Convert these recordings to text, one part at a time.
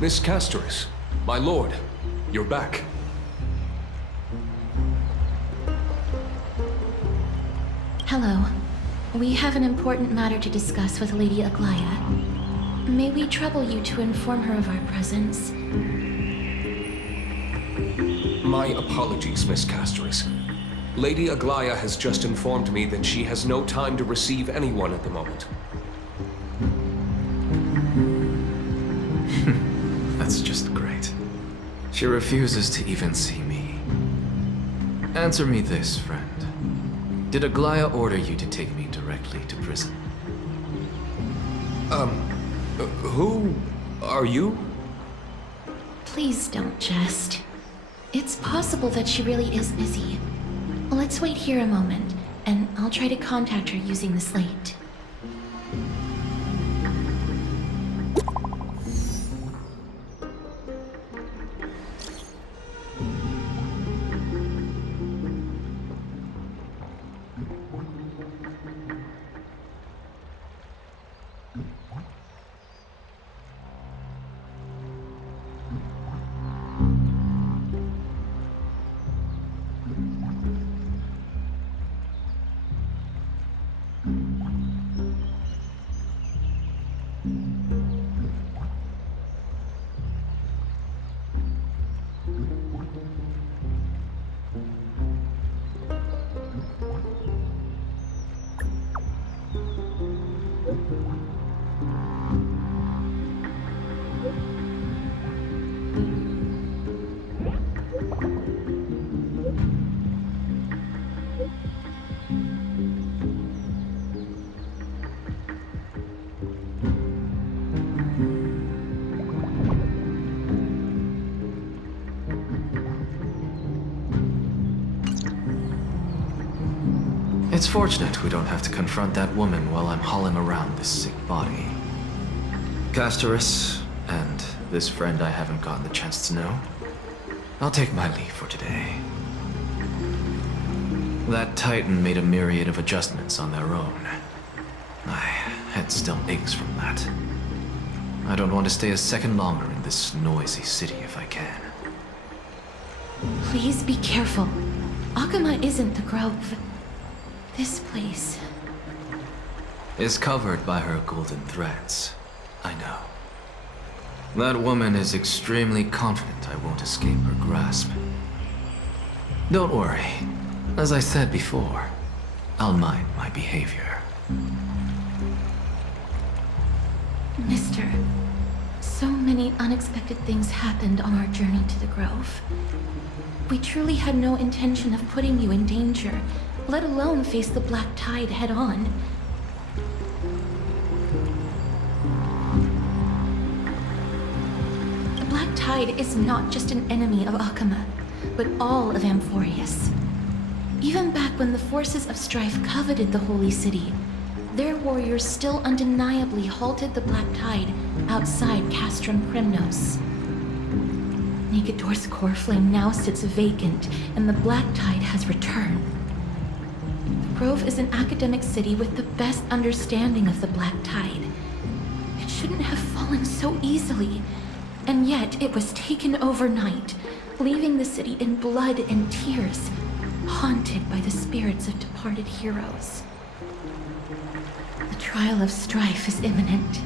Miss Castoris, my lord, you're back. Hello. We have an important matter to discuss with Lady Aglaya. May we trouble you to inform her of our presence? My apologies, Miss Castoris. Lady Aglaya has just informed me that she has no time to receive anyone at the moment. That's just great. She refuses to even see me. Answer me this, friend. Did Aglaya order you to take me directly to prison? Who are you? Please don't jest. It's possible that she really is busy. Let's wait here a moment, and I'll try to contact her using the slate. It's fortunate we don't have to confront that woman while I'm hauling around this sick body. Castoris, and this friend I haven't gotten the chance to know, I'll take my leave for today. That Titan made a myriad of adjustments on their own. My head still aches from that. I don't want to stay a second longer in this noisy city if I can. Please be careful. Akama isn't the Grove. This place is covered by her golden threads. I know. That woman is extremely confident I won't escape her grasp. Don't worry. As I said before, I'll mind my behavior. Mister, so many unexpected things happened on our journey to the Grove. We truly had no intention of putting you in danger, let alone face the Black Tide head-on. The Black Tide is not just an enemy of Akama, but all of Amphoreus. Even back when the forces of strife coveted the Holy City, their warriors still undeniably halted the Black Tide outside Castrum Primnos. Negador's core flame now sits vacant, and the Black Tide has returned. The Grove is an academic city with the best understanding of the Black Tide. It shouldn't have fallen so easily, and yet it was taken overnight, leaving the city in blood and tears, haunted by the spirits of departed heroes. The trial of strife is imminent.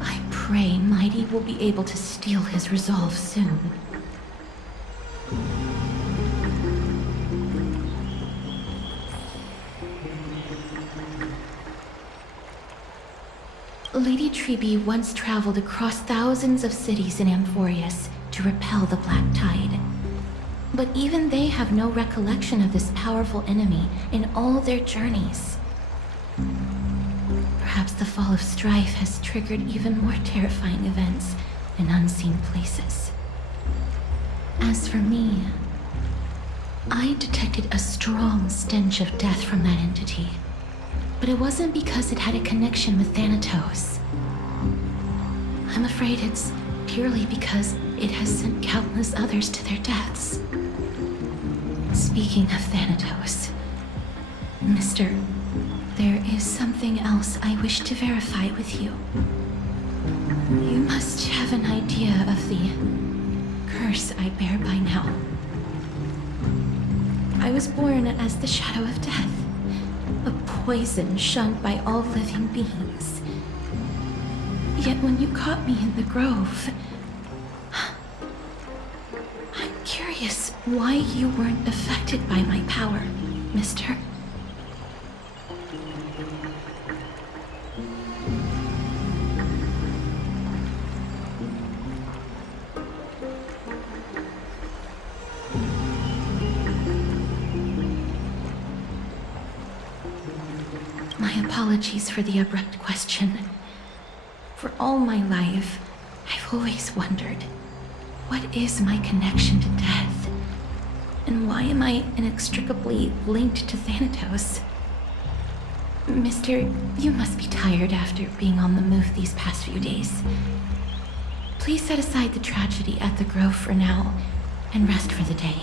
I pray Mighty will be able to steel his resolve soon. Lady Treeby once traveled across thousands of cities in Amphoreus to repel the Black Tide. But even they have no recollection of this powerful enemy in all their journeys. Perhaps the fall of strife has triggered even more terrifying events in unseen places. As for me, I detected a strong stench of death from that entity. But it wasn't because it had a connection with Thanatos. I'm afraid it's purely because it has sent countless others to their deaths. Speaking of Thanatos, Mister, there is something else I wish to verify with you. You must have an idea of the curse I bear by now. I was born as the shadow of death, a poison shunned by all living beings. Yet when you caught me in the grove, I'm curious why you weren't affected by my power, mister. My apologies for the abrupt question. For all my life, I've always wondered, what is my connection to death? And why am I inextricably linked to Thanatos? Mister, you must be tired after being on the move these past few days. Please set aside the tragedy at the Grove for now, and rest for the day.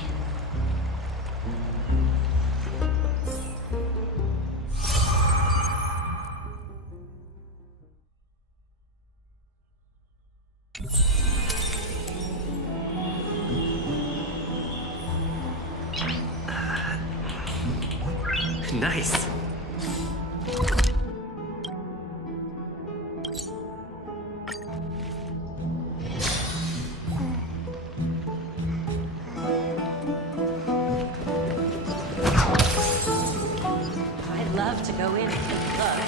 Nice. I'd love to go in and look.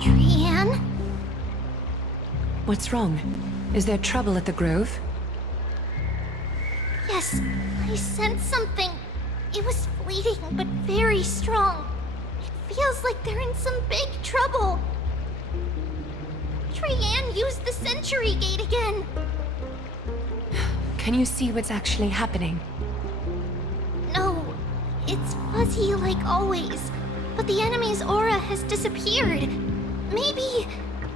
Trianne? What's wrong? Is there trouble at the Grove? Yes, I sensed something. It was fleeting, but very strong. It feels like they're in some big trouble. Trianne used the Century Gate again. Can you see what's actually happening? No, it's fuzzy like always. But the enemy's aura has disappeared. Maybe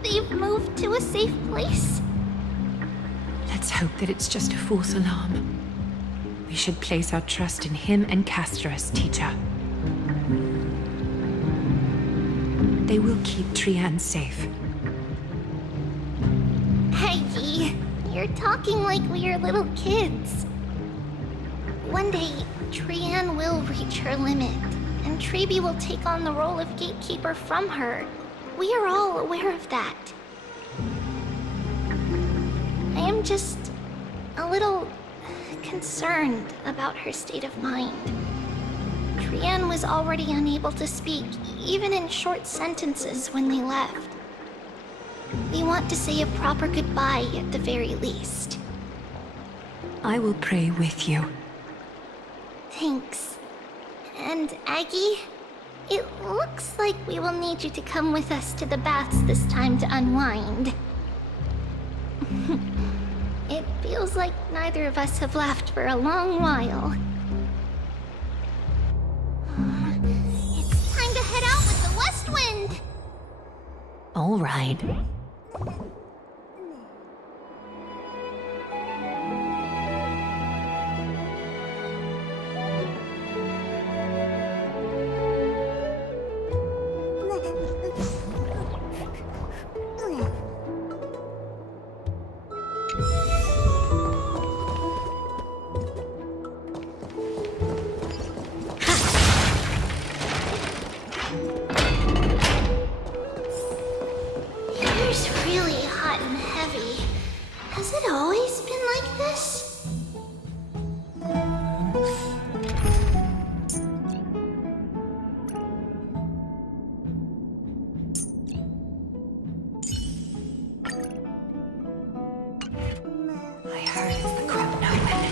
they've moved to a safe place? Let's hope that it's just a false alarm. We should place our trust in him and Castorus, teacher. They will keep Trianne safe. Peggy, you're talking like we're little kids. One day, Trianne will reach her limit, and Treeby will take on the role of gatekeeper from her. We are all aware of that. I am just a little concerned about her state of mind. Trian was already unable to speak, even in short sentences when they left. We want to say a proper goodbye at the very least. I will pray with you. Thanks. And Aggie, it looks like we will need you to come with us to the baths this time to unwind. It feels like neither of us have laughed for a long while. It's time to head out with the west wind! All right. It's really hot and heavy. Has it always been like this? I heard it's the Kremnoan.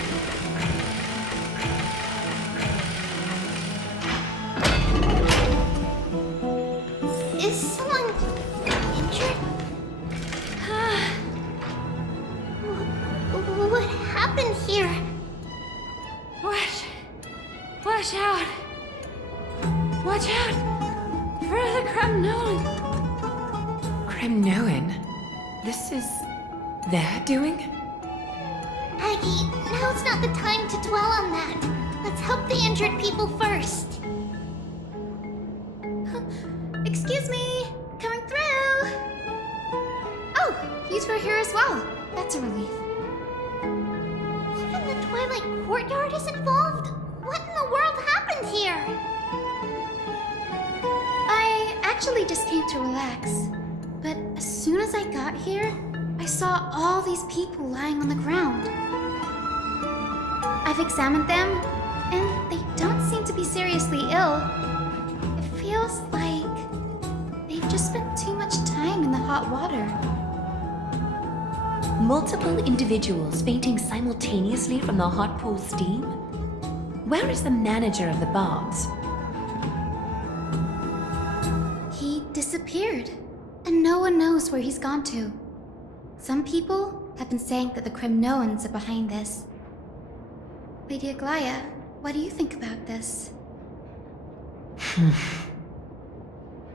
Is someone injured? What happened here? Watch out! Watch out! For the Kremnoan! Kremnoan? This is their doing? Aggie, now's not the time to dwell on that. Let's help the injured people first. Excuse me, coming through. Oh, you two are here as well. That's a relief. Even the Twilight Courtyard is involved? What in the world happened here? I actually just came to relax. But as soon as I got here, I saw all these people lying on the ground. I've examined them, and they don't seem to be seriously ill. It feels like they've just spent too much time in the hot water. Multiple individuals fainting simultaneously from the hot pool steam? Where is the manager of the baths? He disappeared, and no one knows where he's gone to. Some people have been saying that the Kremnoans are behind this. Lady Aglaya, what do you think about this?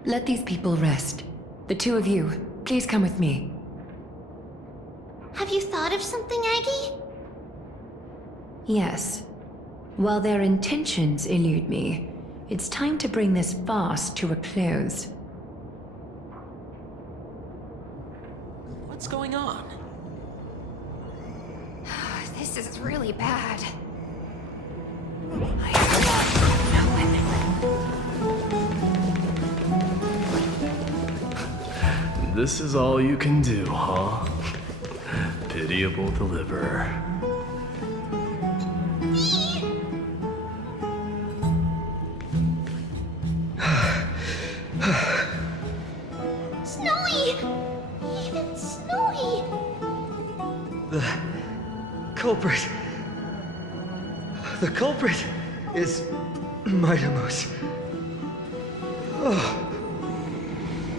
Let these people rest. The two of you, please come with me. Have you thought of something, Aggie? Yes. While their intentions elude me, it's time to bring this farce to a close. What's going on? This is really bad. This is all you can do, huh? Pitiable deliverer. Snowy! Even Snowy! The culprit. The culprit is Midamos. Oh.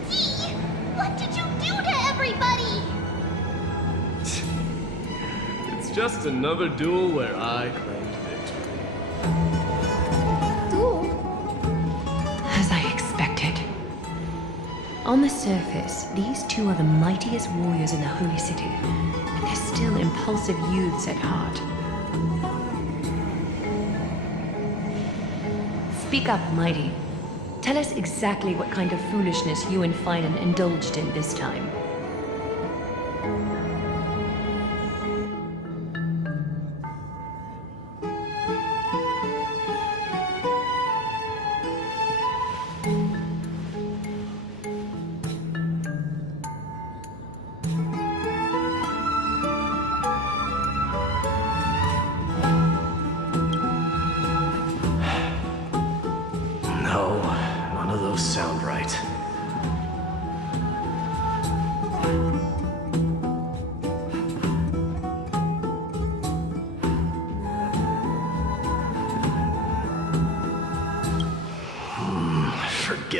Dee! What did you do to everybody? It's just another duel where I claimed victory. Duel? As I expected. On the surface, these two are the mightiest warriors in the Holy City, but they're still impulsive youths at heart. Speak up, Mighty. Tell us exactly what kind of foolishness you and Finan indulged in this time.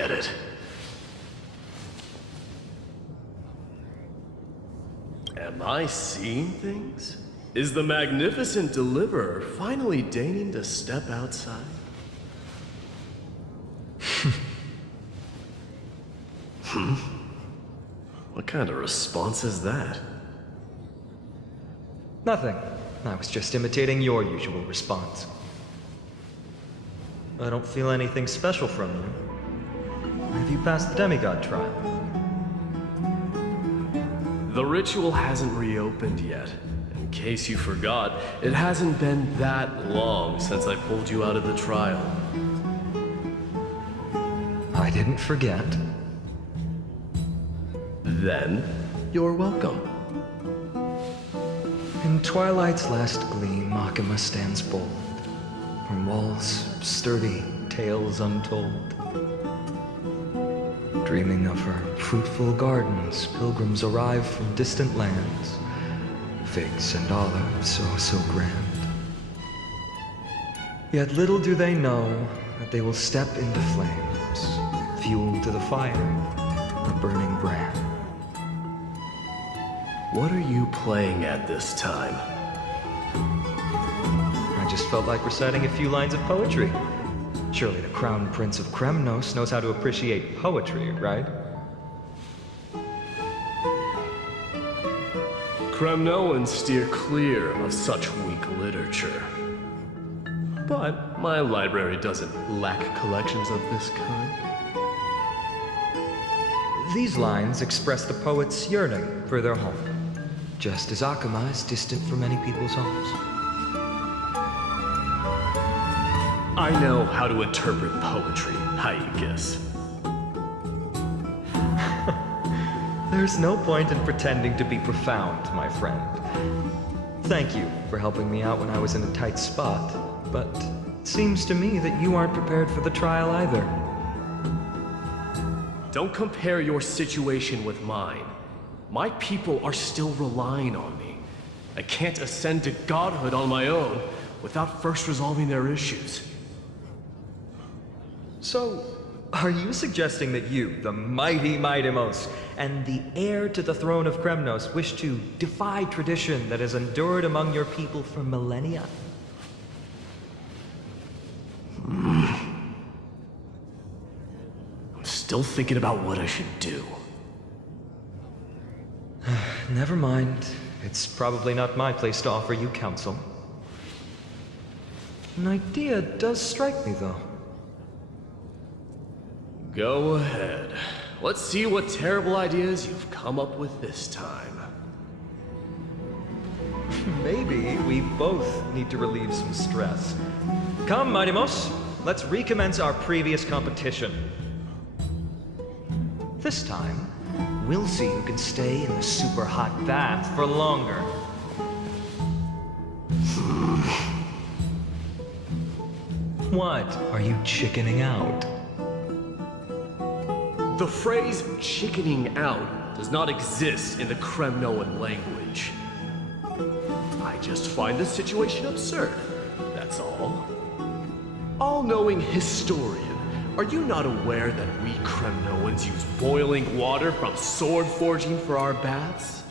get it. Am I seeing things? Is the magnificent deliverer finally deigning to step outside? What kind of response is that? Nothing. I was just imitating your usual response. I don't feel anything special from you. Have you passed the demigod trial? The ritual hasn't reopened yet. In case you forgot, it hasn't been that long since I pulled you out of the trial. I didn't forget. Then, you're welcome. In twilight's last gleam, Makima stands bold. Her walls sturdy, tales untold. Dreaming of her fruitful gardens, pilgrims arrive from distant lands. Figs and olives, oh so grand. Yet little do they know that they will step into flames, fuel to the fire, a burning brand. What are you playing at this time? I just felt like reciting a few lines of poetry. Surely the Crown Prince of Kremnos knows how to appreciate poetry, right? Kremnoans steer clear of such weak literature. But my library doesn't lack collections of this kind. These lines express the poet's yearning for their home, just as Akama is distant from many people's homes. I know how to interpret poetry, Hyugas. There's no point in pretending to be profound, my friend. Thank you for helping me out when I was in a tight spot, but it seems to me that you aren't prepared for the trial either. Don't compare your situation with mine. My people are still relying on me. I can't ascend to godhood on my own without first resolving their issues. So, are you suggesting that you, the mighty Mightimos, and the heir to the throne of Kremnos, wish to defy tradition that has endured among your people for millennia? I'm still thinking about what I should do. Never mind. It's probably not my place to offer you counsel. An idea does strike me, though. Go ahead. Let's see what terrible ideas you've come up with this time. Maybe we both need to relieve some stress. Come, Mightimos, let's recommence our previous competition. This time, we'll see who can stay in the super hot bath for longer. What? Are you chickening out? The phrase chickening out does not exist in the Kremnoan language. I just find the situation absurd, that's all. All-knowing historian, are you not aware that we Kremnoans use boiling water from sword forging for our baths?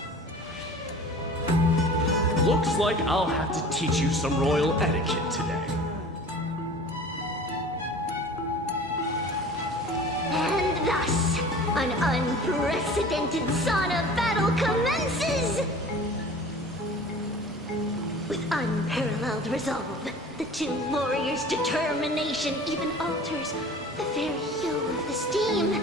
Looks like I'll have to teach you some royal etiquette today. And thus, an unprecedented sauna battle commences! With unparalleled resolve, the two warriors' determination even alters the very hue of the steam.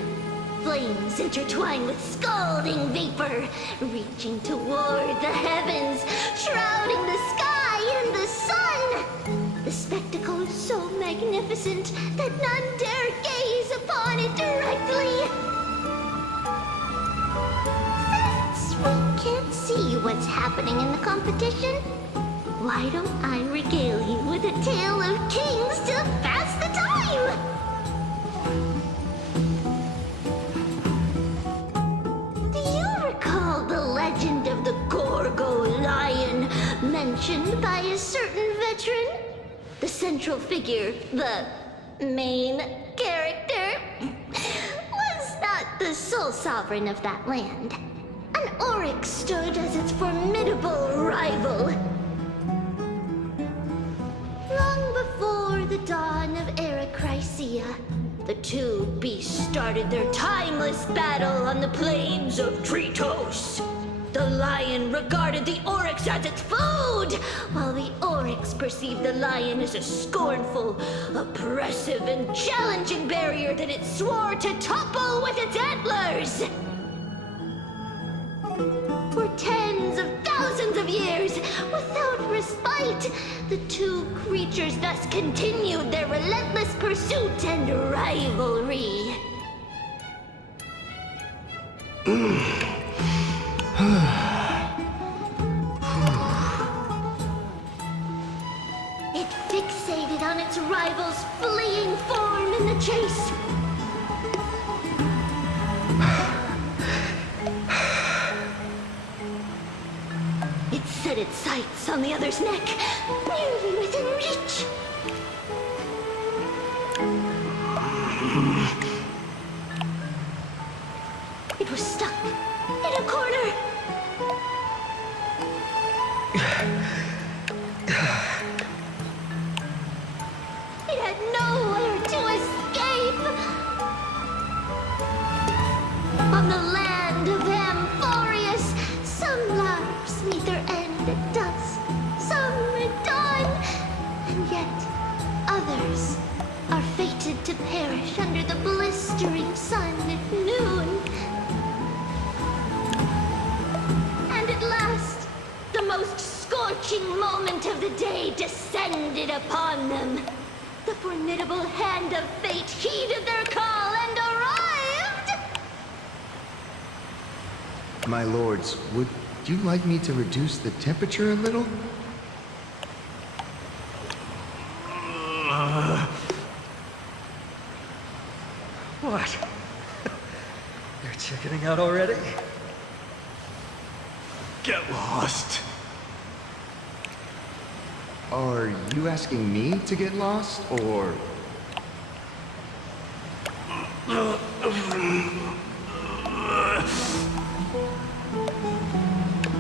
Flames intertwine with scalding vapor, reaching toward the heavens, shrouding the sky and the sun. The spectacle is so magnificent that none dare gaze upon it directly. Since we can't see what's happening in the competition, why don't I regale you with a tale of kings to pass the time? Do you recall the legend of the Gorgo lion mentioned by a certain veteran? The central figure, the main character? the sole sovereign of that land. An Oryx stood as its formidable rival. Long before the dawn of Era Chrysia, the two beasts started their timeless battle on the plains of Tritos. The lion regarded the Oryx as its food, while the Oryx perceived the lion as a scornful, oppressive, and challenging barrier that it swore to topple with its antlers. For tens of thousands of years, without respite, the two creatures thus continued their relentless pursuit and rivalry. It fixated on its rival's fleeing form in the chase. It set its sights on the other's neck, nearly within reach. It was stuck in a corner. It had nowhere to escape. On the land of Amphoreus, some lives meet their end at dusk, some at dawn, and yet others are fated to perish under the blistering sun at noon. And at last, the most scorching moment of the day descended upon them. The formidable hand of fate heeded their call and arrived! My lords, would you like me to reduce the temperature a little? What? You're chickening out already? Get lost. Are you asking me to get lost, or...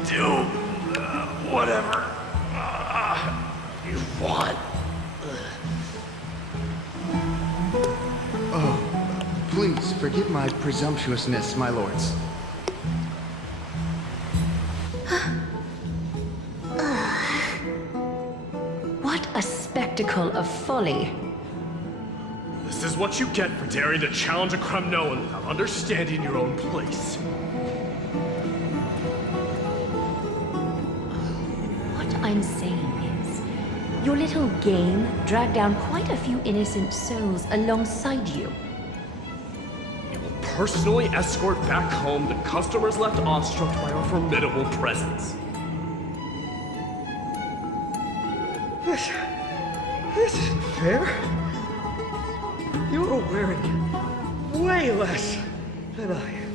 Do whatever you want. Oh, please forgive my presumptuousness, my lords. What a spectacle of folly. This is what you get for daring to challenge a Kremnoan without understanding your own place. What I'm saying is, your little game dragged down quite a few innocent souls alongside you. We will personally escort back home the customers left awestruck by our formidable presence. This isn't fair. You are wearing way less than I am.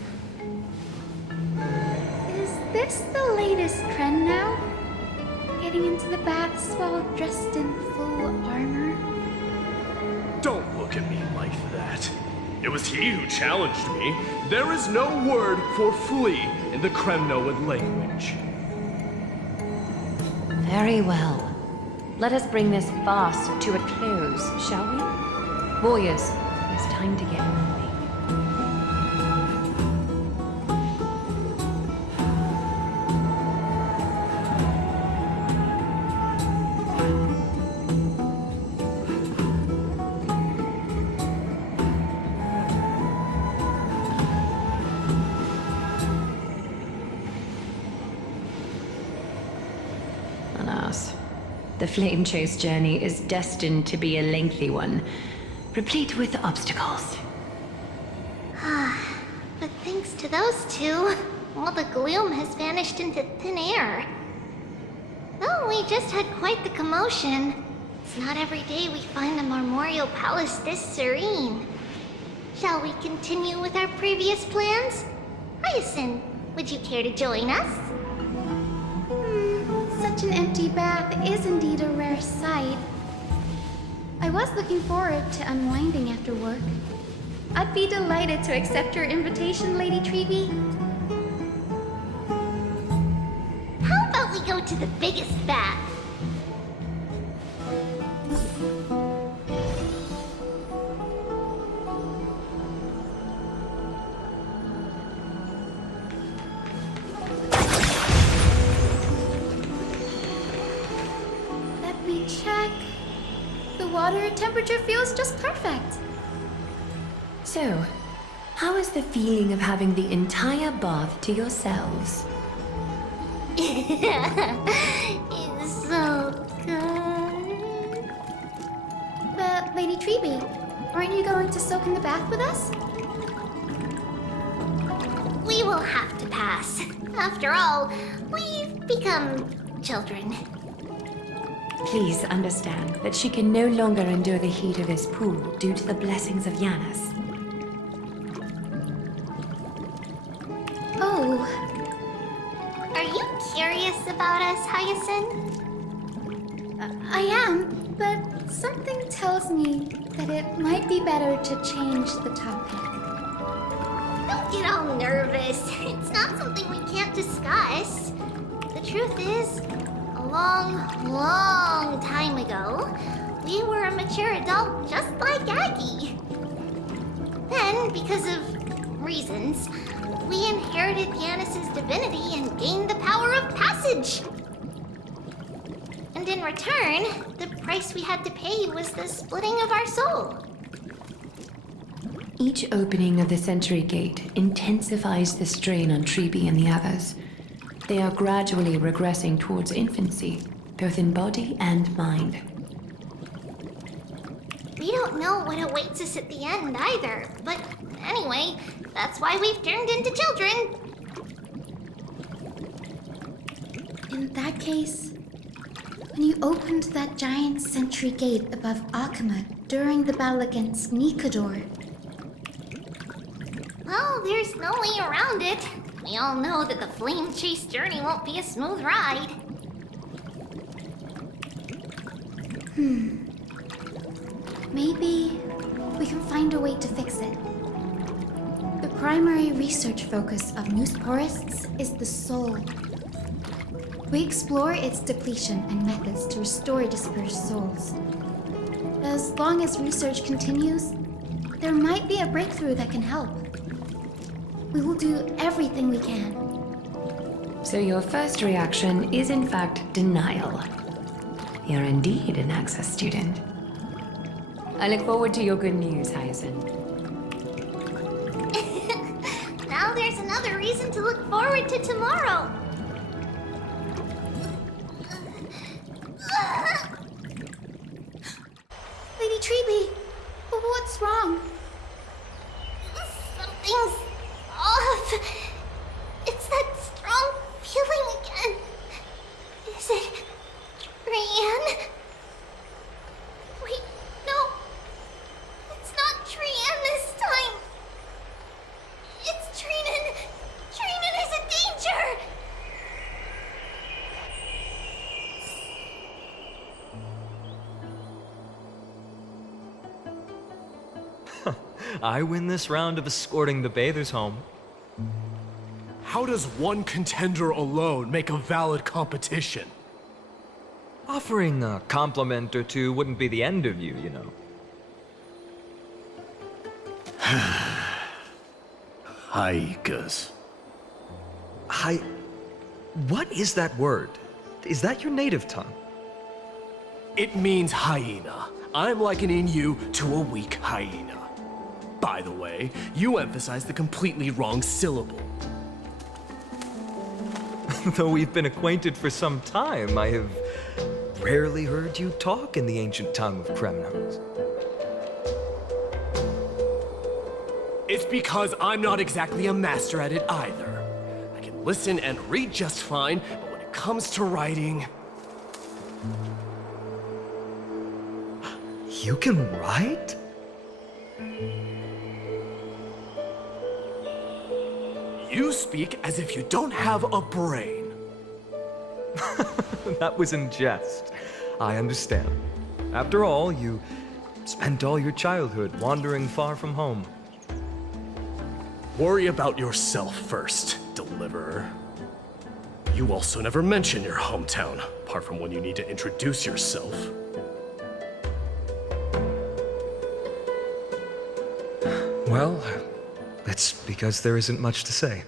Is this the latest trend now? Getting into the baths while dressed in full armor? Don't look at me like that. It was he who challenged me. There is no word for flee in the Kremnoan language. Very well. Let us bring this farce to a close, shall we? Warriors, it's time to get moving. Alas, the flame chase journey is destined to be a lengthy one, replete with obstacles. But thanks to those two, all the gloom has vanished into thin air. Though we just had quite the commotion. It's not every day we find the Marmoreal Palace this serene. Shall we continue with our previous plans? Hyacinth, would you care to join us? Such an empty bath is indeed a rare sight. I was looking forward to unwinding after work. I'd be delighted to accept your invitation, Lady Treeby. How about we go to the biggest bath? Let me check. The water temperature feels just perfect. So, how is the feeling of having the entire bath to yourselves? It's so good. But, Lady Treeby, aren't you going to soak in the bath with us? We will have to pass. After all, we've become children. Please understand that she can no longer endure the heat of this pool due to the blessings of Yanis. Oh, Are you curious about us, Hyacinth? I am, but something tells me that it might be better to change the topic. Don't get all nervous. It's not something we can't discuss. The truth is, a long time ago, we were a mature adult just like Aggie. Then, because of reasons, we inherited Yanis's divinity and gained the power of passage. And in return, the price we had to pay was the splitting of our soul. Each opening of the Century Gate intensifies the strain on Treeby and the others. They are gradually regressing towards infancy, both in body and mind. We don't know what awaits us at the end either, but anyway, that's why we've turned into children. In that case, when you opened that giant sentry gate above Akama during the battle against Nikador, Well, there's no way around it. We all know that the flame chase journey won't be a smooth ride. maybe we can find a way to fix it. The primary research focus of Newsporists is the soul. We explore its depletion and methods to restore dispersed souls. As long as research continues, there might be a breakthrough that can help. We will do everything we can. So your first reaction is in fact denial. You're indeed an Access student. I look forward to your good news, Hyacinth. Now there's another reason to look forward to tomorrow. Lady Treeby, what's wrong? Something's off. It's that strong feeling again. Is it Trian? Wait, no. It's not Trian this time. It's Trinan. Trinan is in danger. I win this round of escorting the bathers home. How does one contender alone make a valid competition? Offering a compliment or two wouldn't be the end of you, you know. Haikas. What is that word? Is that your native tongue? It means hyena. I'm likening you to a weak hyena. By the way, you emphasize the completely wrong syllable. Though we've been acquainted for some time, I have rarely heard you talk in the ancient tongue of Kremnos. It's because I'm not exactly a master at it either. I can listen and read just fine, but when it comes to writing... You can write? You speak as if you don't have a brain. That was in jest. I understand. After all, you spent all your childhood wandering far from home. Worry about yourself first, Deliverer. You also never mention your hometown, apart from when you need to introduce yourself. Well, it's because there isn't much to say.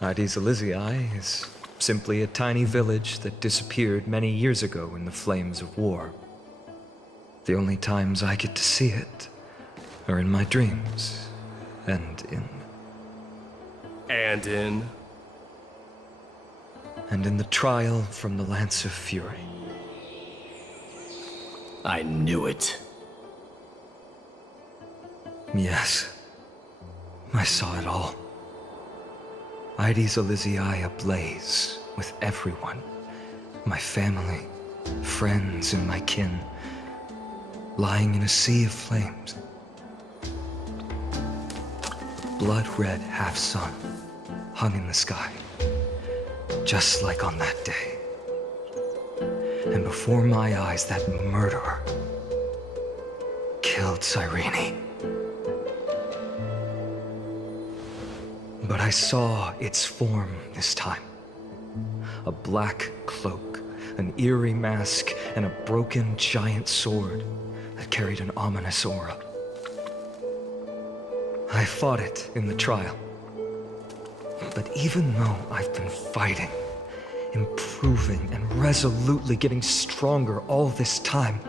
Aedes Elysiae is simply a tiny village that disappeared many years ago in the flames of war. The only times I get to see it are in my dreams, and in the trial from the Lance of Fury. I knew it. Yes, I saw it all. Aedes Elysiae ablaze with everyone. My family, friends, and my kin, lying in a sea of flames. Blood-red half-sun hung in the sky, just like on that day. And before my eyes, that murderer killed Cyrene. But I saw its form this time. A black cloak, an eerie mask, and a broken giant sword that carried an ominous aura. I fought it in the trial. But even though I've been fighting, improving, and resolutely getting stronger all this time,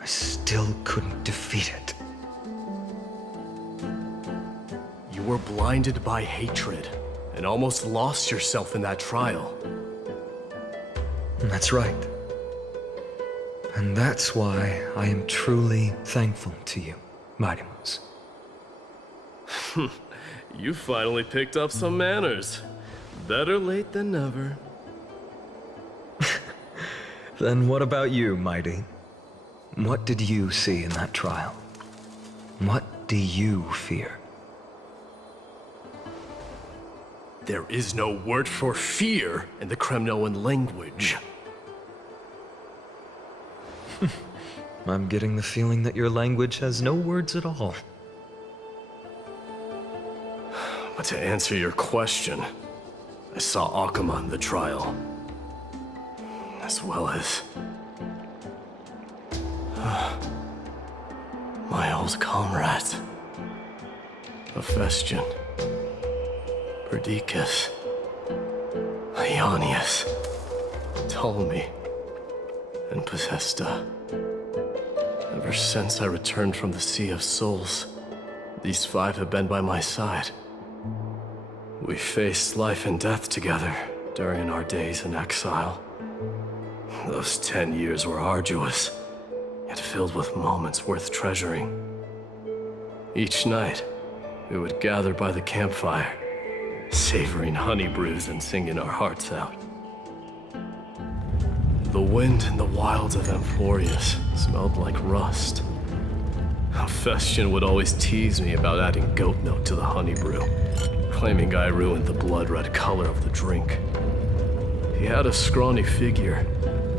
I still couldn't defeat it. You were blinded by hatred and almost lost yourself in that trial. That's right. And that's why I am truly thankful to you, Mighty Mouse. You finally picked up some manners. Better late than never. Then what about you, Mighty? What did you see in that trial? What do you fear? There is no word for fear in the Kremnoan language. I'm getting the feeling that your language has no words at all. But to answer your question, I saw Akuma in the trial. As well as my old comrade, Hephaestion, Perdiccas, Ionius, Ptolemy, and Possesta. Ever since I returned from the Sea of Souls, these five have been by my side. We faced life and death together during our days in exile. Those 10 years were arduous, yet filled with moments worth treasuring. Each night, we would gather by the campfire, savoring honey brews and singing our hearts out. The wind in the wilds of Amphoreus smelled like rust. Hephaestion would always tease me about adding goat milk to the honey brew, claiming I ruined the blood-red color of the drink. He had a scrawny figure,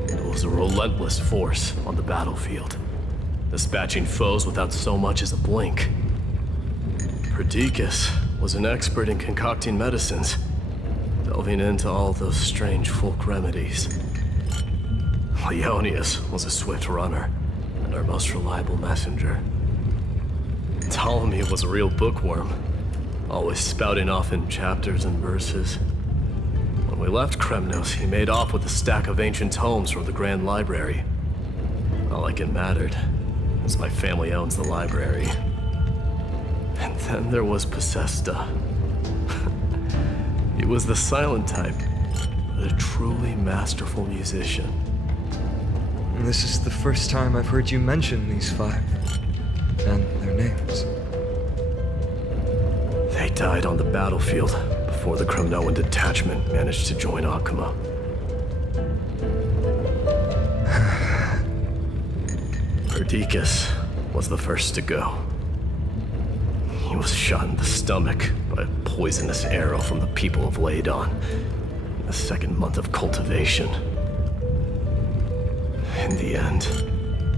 but was a relentless force on the battlefield, dispatching foes without so much as a blink. Perdiccas was an expert in concocting medicines, delving into all those strange folk remedies. Ionius was a swift runner, and our most reliable messenger. Ptolemy was a real bookworm, always spouting off in chapters and verses. When we left Kremnos, he made off with a stack of ancient tomes from the Grand Library. Not like it mattered, as my family owns the library. And then there was Possesta. He was the silent type, but a truly masterful musician. This is the first time I've heard you mention these five, and their names. They died on the battlefield before the Kremnoan detachment managed to join Akuma. Perdiccas was the first to go. He was shot in the stomach by a poisonous arrow from the people of Ladon in the second month of cultivation. In the end,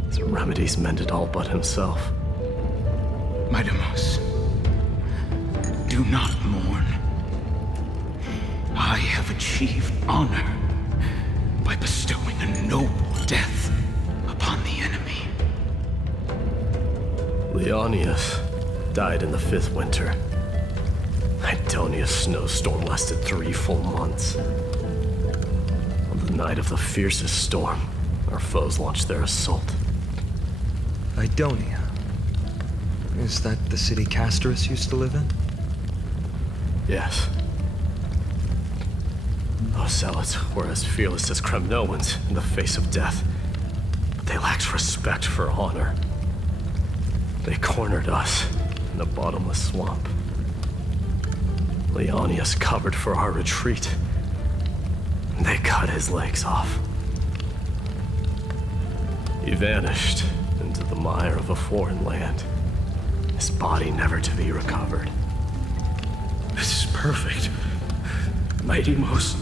his remedies mended all but himself. Mighty Mouse, Do not mourn. I have achieved honor by bestowing a noble death upon the enemy. Leonius died in the 5th winter. Idonia's snowstorm lasted 3 full months. On the night of the fiercest storm, our foes launched their assault. Idonia. Is that the city Castorus used to live in? Yes. Those zealots were as fearless as Kremnoans in the face of death, but they lacked respect for honor. They cornered us in a bottomless swamp. Leonius covered for our retreat. They cut his legs off. He vanished into the mire of a foreign land, his body never to be recovered. This is perfect. Mighty Most,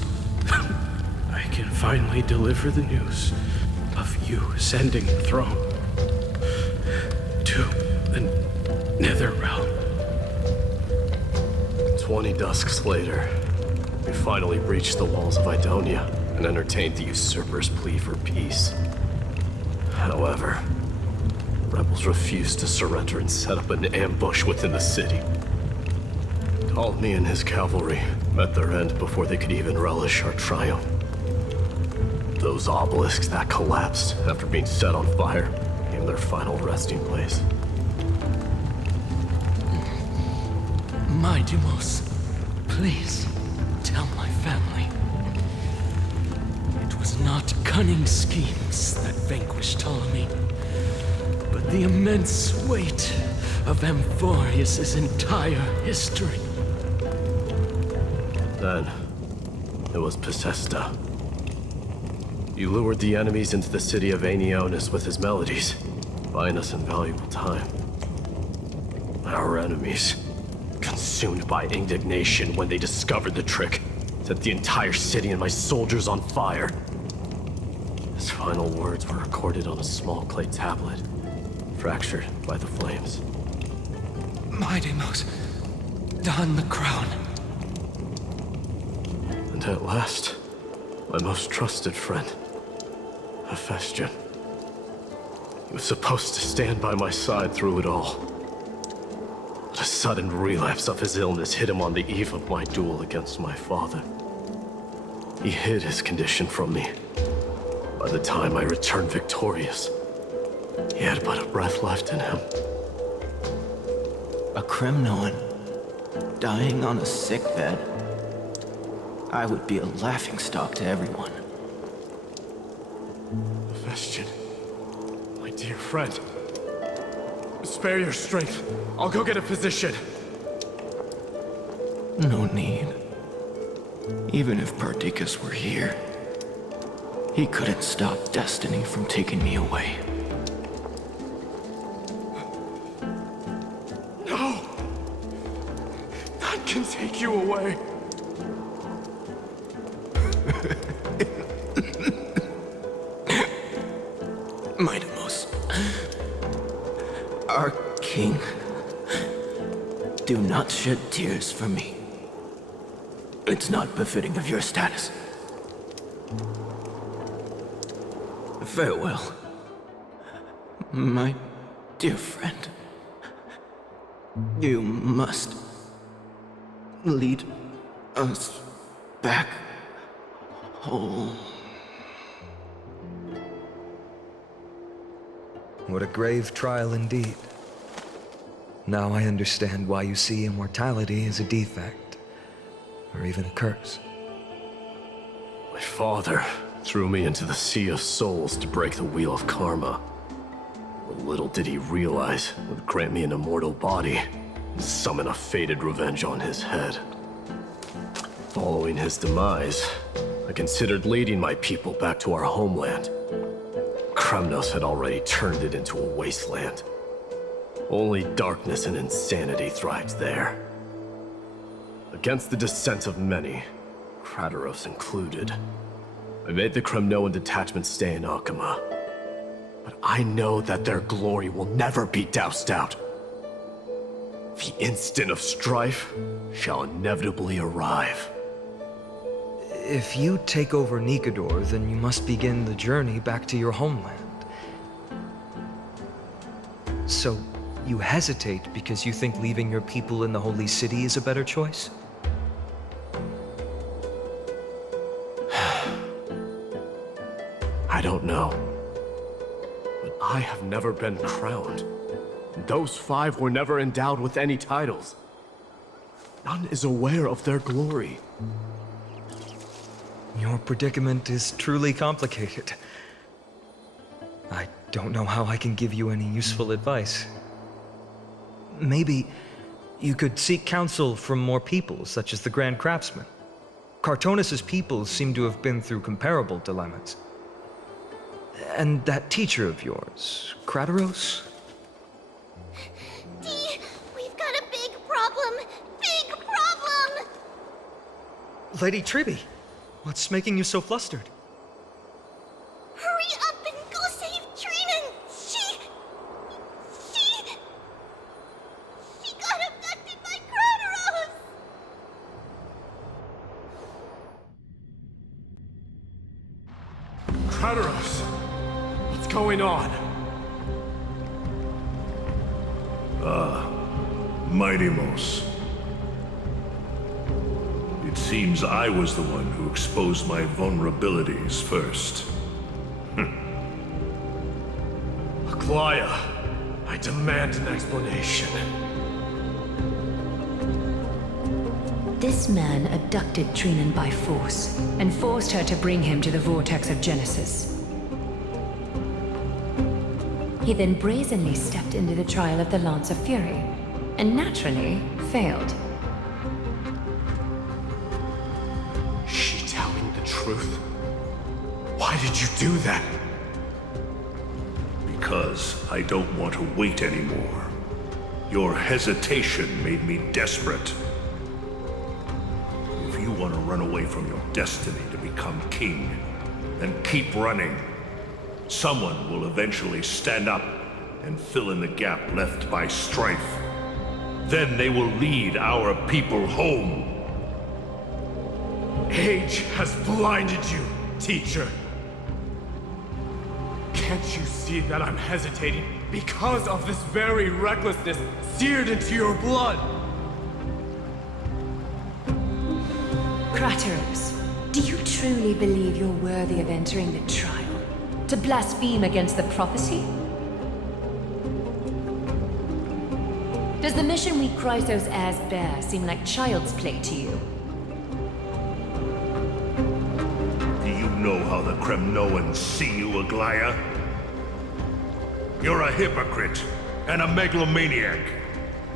I can finally deliver the news of you ascending the throne to the Nether Realm. 20 dusks later, we finally breached the walls of Idonia and entertained the usurper's plea for peace. However, rebels refused to surrender and set up an ambush within the city. Ptolemy and his cavalry met their end before they could even relish our triumph. Those obelisks that collapsed after being set on fire became their final resting place. Mighty Most, please tell my family. It was not cunning schemes that vanquished Ptolemy, but the immense weight of Amphoreus' entire history. Then, it was Pacesta. He lured the enemies into the city of Aenionis with his melodies, buying us invaluable time. Our enemies, consumed by indignation when they discovered the trick, set the entire city and my soldiers on fire. His final words were recorded on a small clay tablet, fractured by the flames. Mighty Most, don the crown. And at last, my most trusted friend, Hephaestion. He was supposed to stand by my side through it all. But a sudden relapse of his illness hit him on the eve of my duel against my father. He hid his condition from me. By the time I returned victorious, he had but a breath left in him. A Kremnoan dying on a sickbed. I would be a laughingstock to everyone. Hephaestion, my dear friend. Spare your strength. I'll go get a physician. No need. Even if Perdiccas were here, he couldn't stop destiny from taking me away. No! None can take you away. Mighty Most, our king, do not shed tears for me. It's not befitting of your status. Farewell, my dear friend. You must lead us back home. What a grave trial indeed. Now I understand why you see immortality as a defect, or even a curse. My father threw me into the sea of souls to break the wheel of karma. But little did he realize it would grant me an immortal body and summon a fated revenge on his head. Following his demise, I considered leading my people back to our homeland. Kremnos had already turned it into a wasteland. Only darkness and insanity thrived there. Against the dissent of many, Krateros included, I made the Kremnoan detachment stay in Akama. But I know that their glory will never be doused out. The instant of strife shall inevitably arrive. If you take over Nikador, then you must begin the journey back to your homeland. So, you hesitate because you think leaving your people in the Holy City is a better choice? I don't know. But I have never been crowned. Those 5 were never endowed with any titles. None is aware of their glory. Your predicament is truly complicated. I don't know how I can give you any useful advice. Maybe you could seek counsel from more people, such as the Grand Craftsman. Cartonis' people seem to have been through comparable dilemmas. And that teacher of yours, Krateros? Dee, we've got a big problem! Big problem! Lady Tribby, what's making you so flustered? Hurry up and go save Trinan! She got abducted by Krateros! Krateros! What's going on? Mighty-Mos. It seems I was the one who exposed my vulnerabilities first. Aglaya, I demand an explanation. This man abducted Trinan by force and forced her to bring him to the vortex of Genesis. He then brazenly stepped into the trial of the Lance of Fury, and naturally failed. Is she telling the truth? Why did you do that? Because I don't want to wait anymore. Your hesitation made me desperate. If you want to run away from your destiny to become king, then keep running. Someone will eventually stand up and fill in the gap left by strife. Then they will lead our people home. Age has blinded you, teacher. Can't you see that I'm hesitating because of this very recklessness seared into your blood? Krateros, do you truly believe you're worthy of entering the trial? To blaspheme against the prophecy? Does the mission we Chrysos heirs bear seem like child's play to you? Do you know how the Kremnoans see you, Aglaya? You're a hypocrite and a megalomaniac.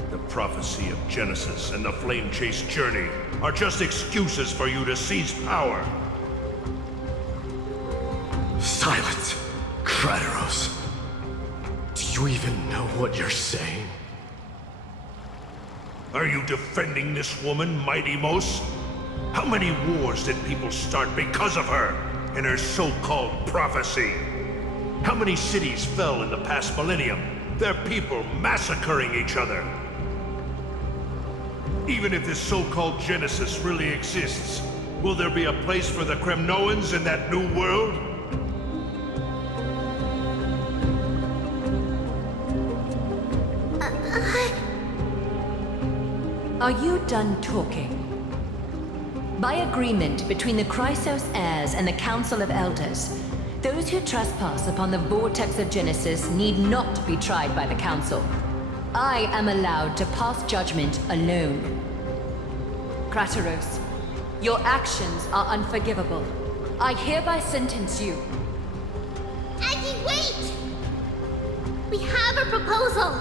The prophecy of Genesis and the Flame Chase journey are just excuses for you to seize power. Silence, Krateros. Do you even know what you're saying? Are you defending this woman, Mighty-Mos? How many wars did people start because of her and her so-called prophecy? How many cities fell in the past millennium, their people massacring each other? Even if this so-called Genesis really exists, will there be a place for the Kremnoans in that new world? Are you done talking? By agreement between the Chrysos heirs and the Council of Elders, those who trespass upon the vortex of Genesis need not be tried by the Council. I am allowed to pass judgment alone. Krateros, your actions are unforgivable. I hereby sentence you. Aggie, wait! We have a proposal!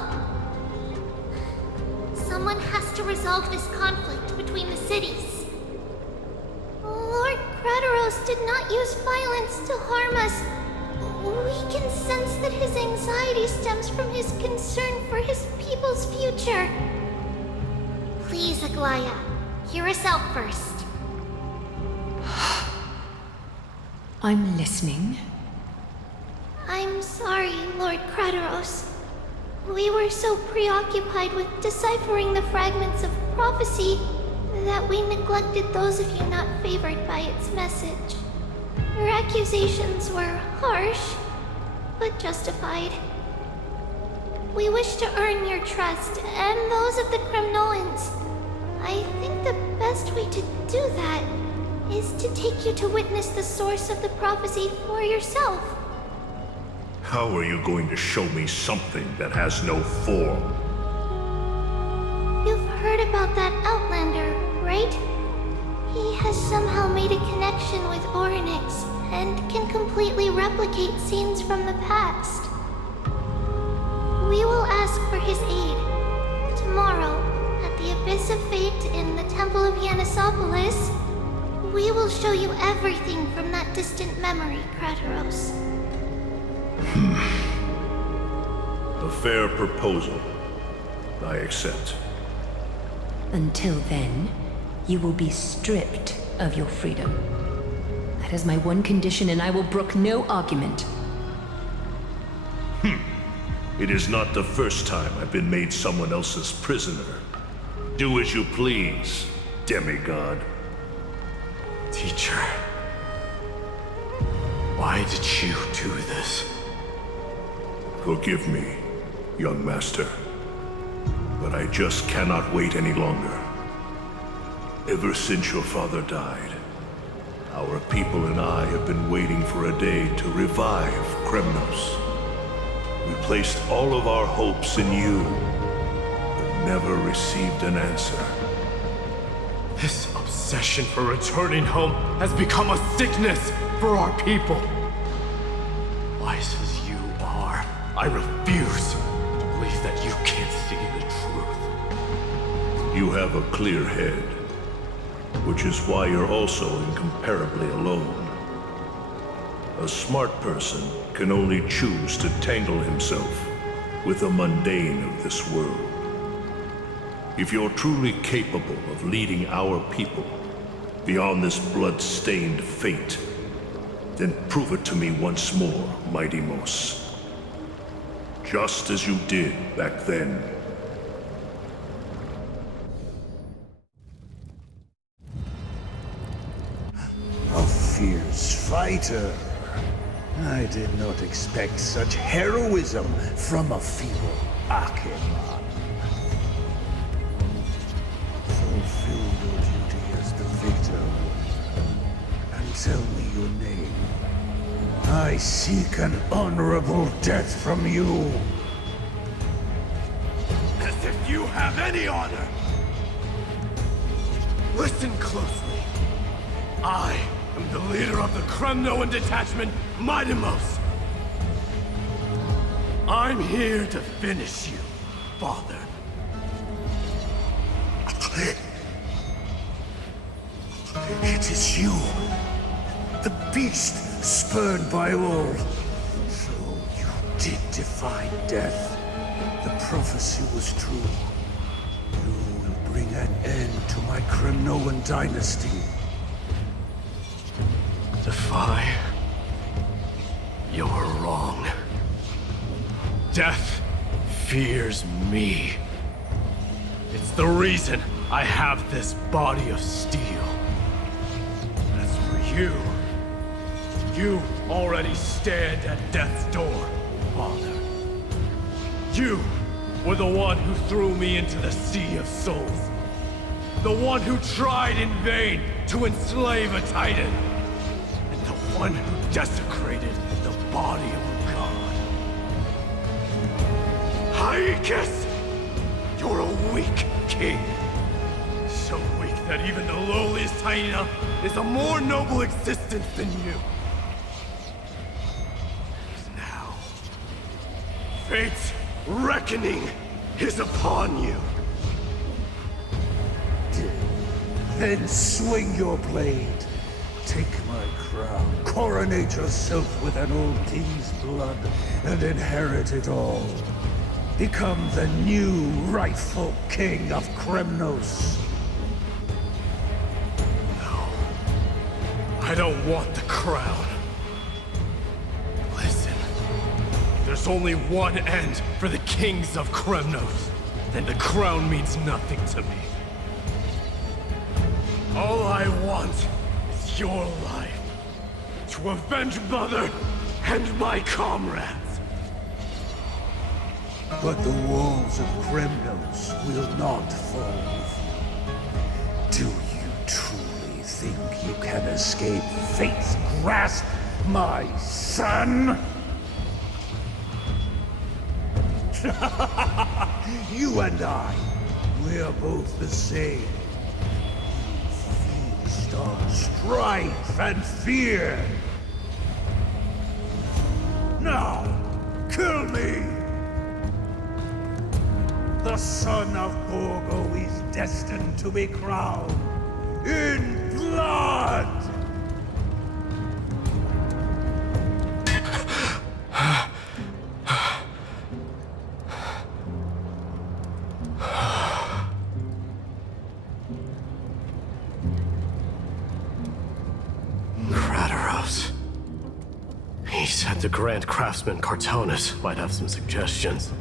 Someone has to resolve this conflict between the cities. Lord Krateros did not use violence to harm us. We can sense that his anxiety stems from his concern for his people's future. Please, Aglaya, hear us out first. I'm listening. I'm sorry, Lord Krateros. We were so preoccupied with deciphering the fragments of prophecy that we neglected those of you not favored by its message. Your accusations were harsh, but justified. We wish to earn your trust and those of the Kremnoans. I think the best way to do that is to take you to witness the source of the prophecy for yourself. How are you going to show me something that has no form? You've heard about that Outlander, right? He has somehow made a connection with Orynyx and can completely replicate scenes from the past. We will ask for his aid. Tomorrow, at the Abyss of Fate in the Temple of Yanisopolis, we will show you everything from that distant memory, Krateros. A fair proposal. I accept. Until then, you will be stripped of your freedom. That is my one condition, and I will brook no argument. It is not the first time I've been made someone else's prisoner. Do as you please, demigod. Teacher, why did you do this? Forgive me, young master, but I just cannot wait any longer. Ever since your father died, our people and I have been waiting for a day to revive Kremnos. We placed all of our hopes in you, but never received an answer. This obsession for returning home has become a sickness for our people. Wise as you are, I refuse to believe that you can't see the truth. You have a clear head, which is why you're also incomparably alone. A smart person can only choose to tangle himself with the mundane of this world. If you're truly capable of leading our people beyond this blood-stained fate, then prove it to me once more, Mighty Mos. Just as you did back then. A fierce fighter. I did not expect such heroism from a feeble Acheron. Fulfill your duty as the victor, and tell me your name. I seek an honorable death from you. As if you have any honor! Listen closely. I am the leader of the Kremnoan detachment, Mighty Mos. I'm here to finish you, Father. It is you, the beast spurned by all. So you did defy death. The prophecy was true. You will bring an end to my Kremnoan dynasty. Defy? You're wrong. Death fears me. It's the reason I have this body of steel. As for you, you already stand at death's door, Father. You were the one who threw me into the Sea of Souls. The one who tried in vain to enslave a Titan. And the one who desecrated the body of a god. Haikis! You're a weak king. So weak that even the lowliest hyena is a more noble existence than you. And now, fate's reckoning is upon you. Then swing your blade. Take my crown. Coronate yourself with an old king's blood and inherit it all. Become the new rightful king of Kremnos. No. I don't want the crown. Listen. The there's only one end for the kings of Kremnos, then the crown means nothing to me. All I want is your life, to avenge Mother and my comrades. But the walls of Kremnos will not fall. Do you truly think you can escape fate's grasp, my son? You and I, we're both the same. You feast on strife and fear. Now, kill me! The son of Borgo is destined to be crowned in blood! Kratos. He said the Grand Craftsman Cartonus might have some suggestions.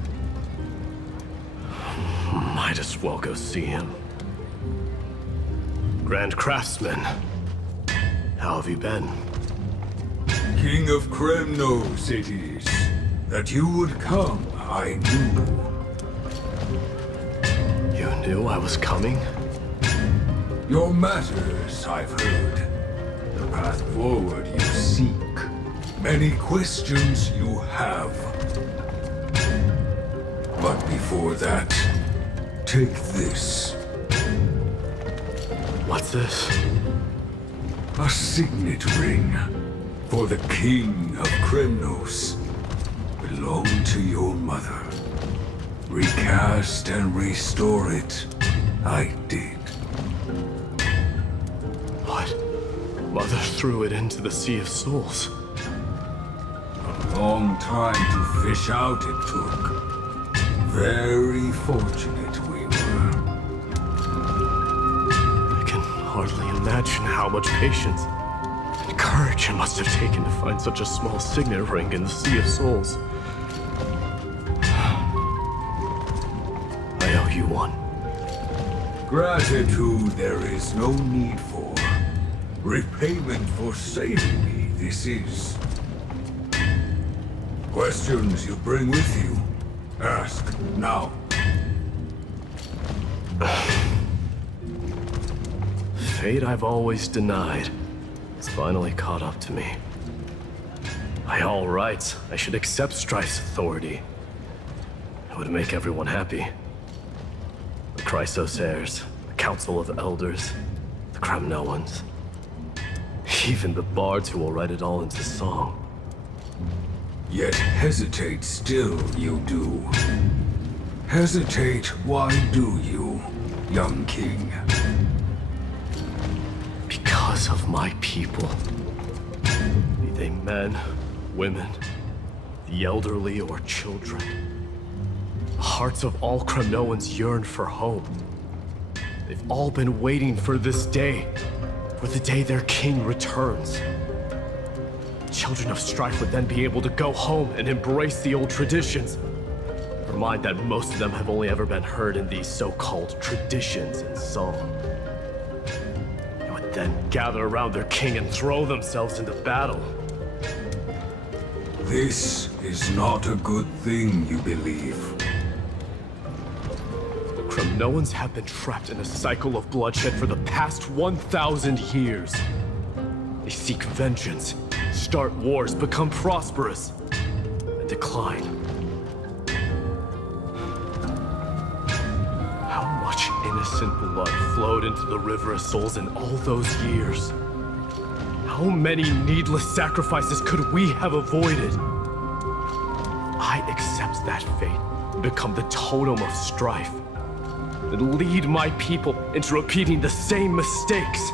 Might as well go see him. Grand Craftsman, how have you been? King of Kremnos it is. That you would come, I knew. You knew I was coming? Your matters, I've heard. The path forward you seek. Many questions you have. But before that, take this. What's this? A signet ring for the King of Kremnos. Belonged to your mother. Recast and restore it. I did. What? Mother threw it into the Sea of Souls. A long time to fish out it took. Very fortunate we were. I can hardly imagine how much patience and courage it must have taken to find such a small signet ring in the Sea of Souls. I owe you one. Gratitude there is no need for. Repayment for saving me, this is. Questions you bring with you? Ask now. Fate I've always denied has finally caught up to me. By all rights, I should accept Strife's authority. It would make everyone happy. The Chrysos heirs, the Council of Elders, the Kremnoans. Even the bards who will write it all into song. Yet hesitate still you do. Hesitate, why do you, young king? Because of my people. Be they men, women, the elderly or children. The hearts of all Kremnoans yearn for home. They've all been waiting for this day. For the day their king returns. Children of Strife would then be able to go home and embrace the old traditions. Never mind that most of them have only ever been heard in these so-called traditions in song. They would then gather around their king and throw themselves into battle. This is not a good thing, you believe. The Kremnoans have been trapped in a cycle of bloodshed for the past 1,000 years. They seek vengeance, start wars, become prosperous, and decline. How much innocent blood flowed into the River of Souls in all those years? How many needless sacrifices could we have avoided? I accept that fate and become the totem of strife, and lead my people into repeating the same mistakes.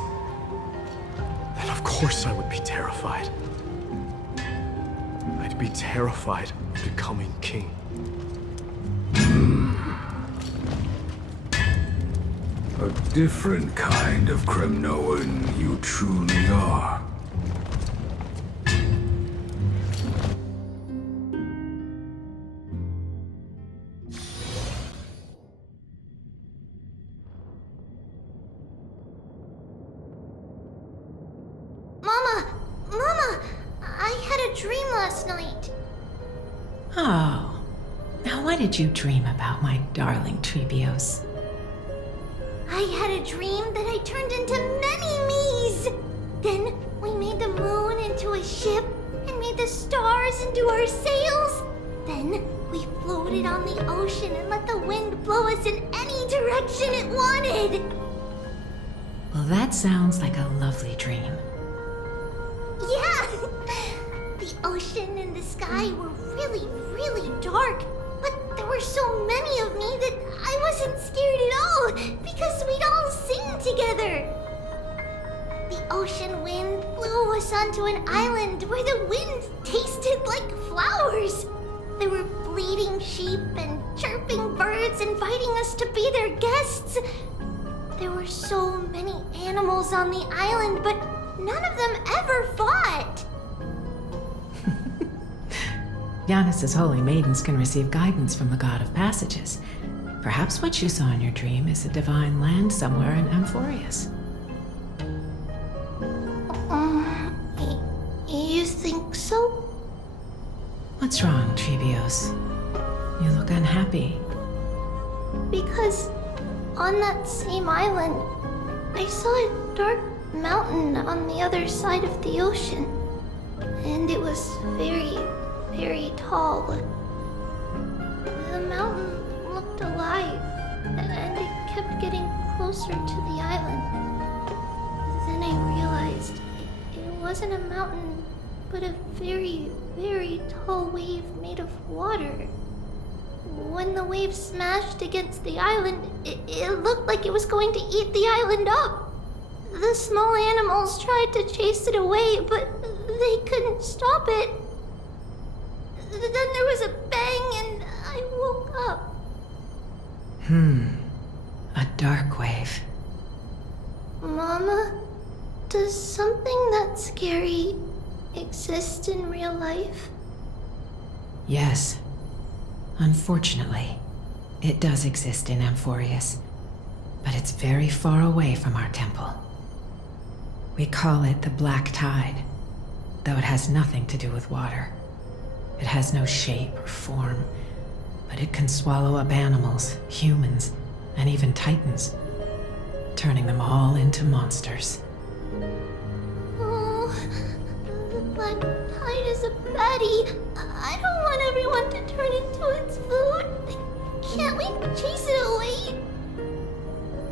Then of course I would be terrified. I'd be terrified of becoming king. A different kind of Kremnoan you truly are. Mama, I had a dream last night. Oh. Now what did you dream about, my darling Treebios? I had a dream that I turned into many me's. Then we made the moon into a ship and made the stars into our sails. Then we floated on the ocean and let the wind blow us in any direction it wanted. Well, that sounds like a lovely dream. Yeah! The ocean and the sky were really, really dark. But there were so many of me that I wasn't scared at all because we'd all sing together. The ocean wind blew us onto an island where the wind tasted like flowers. There were bleating sheep and chirping birds inviting us to be their guests. There were so many animals on the island, but none of them ever fought. Yanis's holy maidens can receive guidance from the God of Passages. Perhaps what you saw in your dream is a divine land somewhere in Amphoreus. You think so? What's wrong, Treebios? You look unhappy. Because on that same island, I saw a dark mountain on the other side of the ocean. And it was very, very tall. The mountain looked alive, and it kept getting closer to the island. Then I realized it wasn't a mountain, but a very, very tall wave made of water. When the wave smashed against the island, it looked like it was going to eat the island up. The small animals tried to chase it away, but they couldn't stop it. Then there was a bang and I woke up. A dark wave. Mama, does something that scary exist in real life? Yes. Unfortunately, it does exist in Amphoreus, but it's very far away from our temple. We call it the Black Tide, though it has nothing to do with water. It has no shape or form, but it can swallow up animals, humans, and even titans, turning them all into monsters. Oh, the Black Tide is a baddie. I don't want everyone to turn into its food. Can't we chase it away?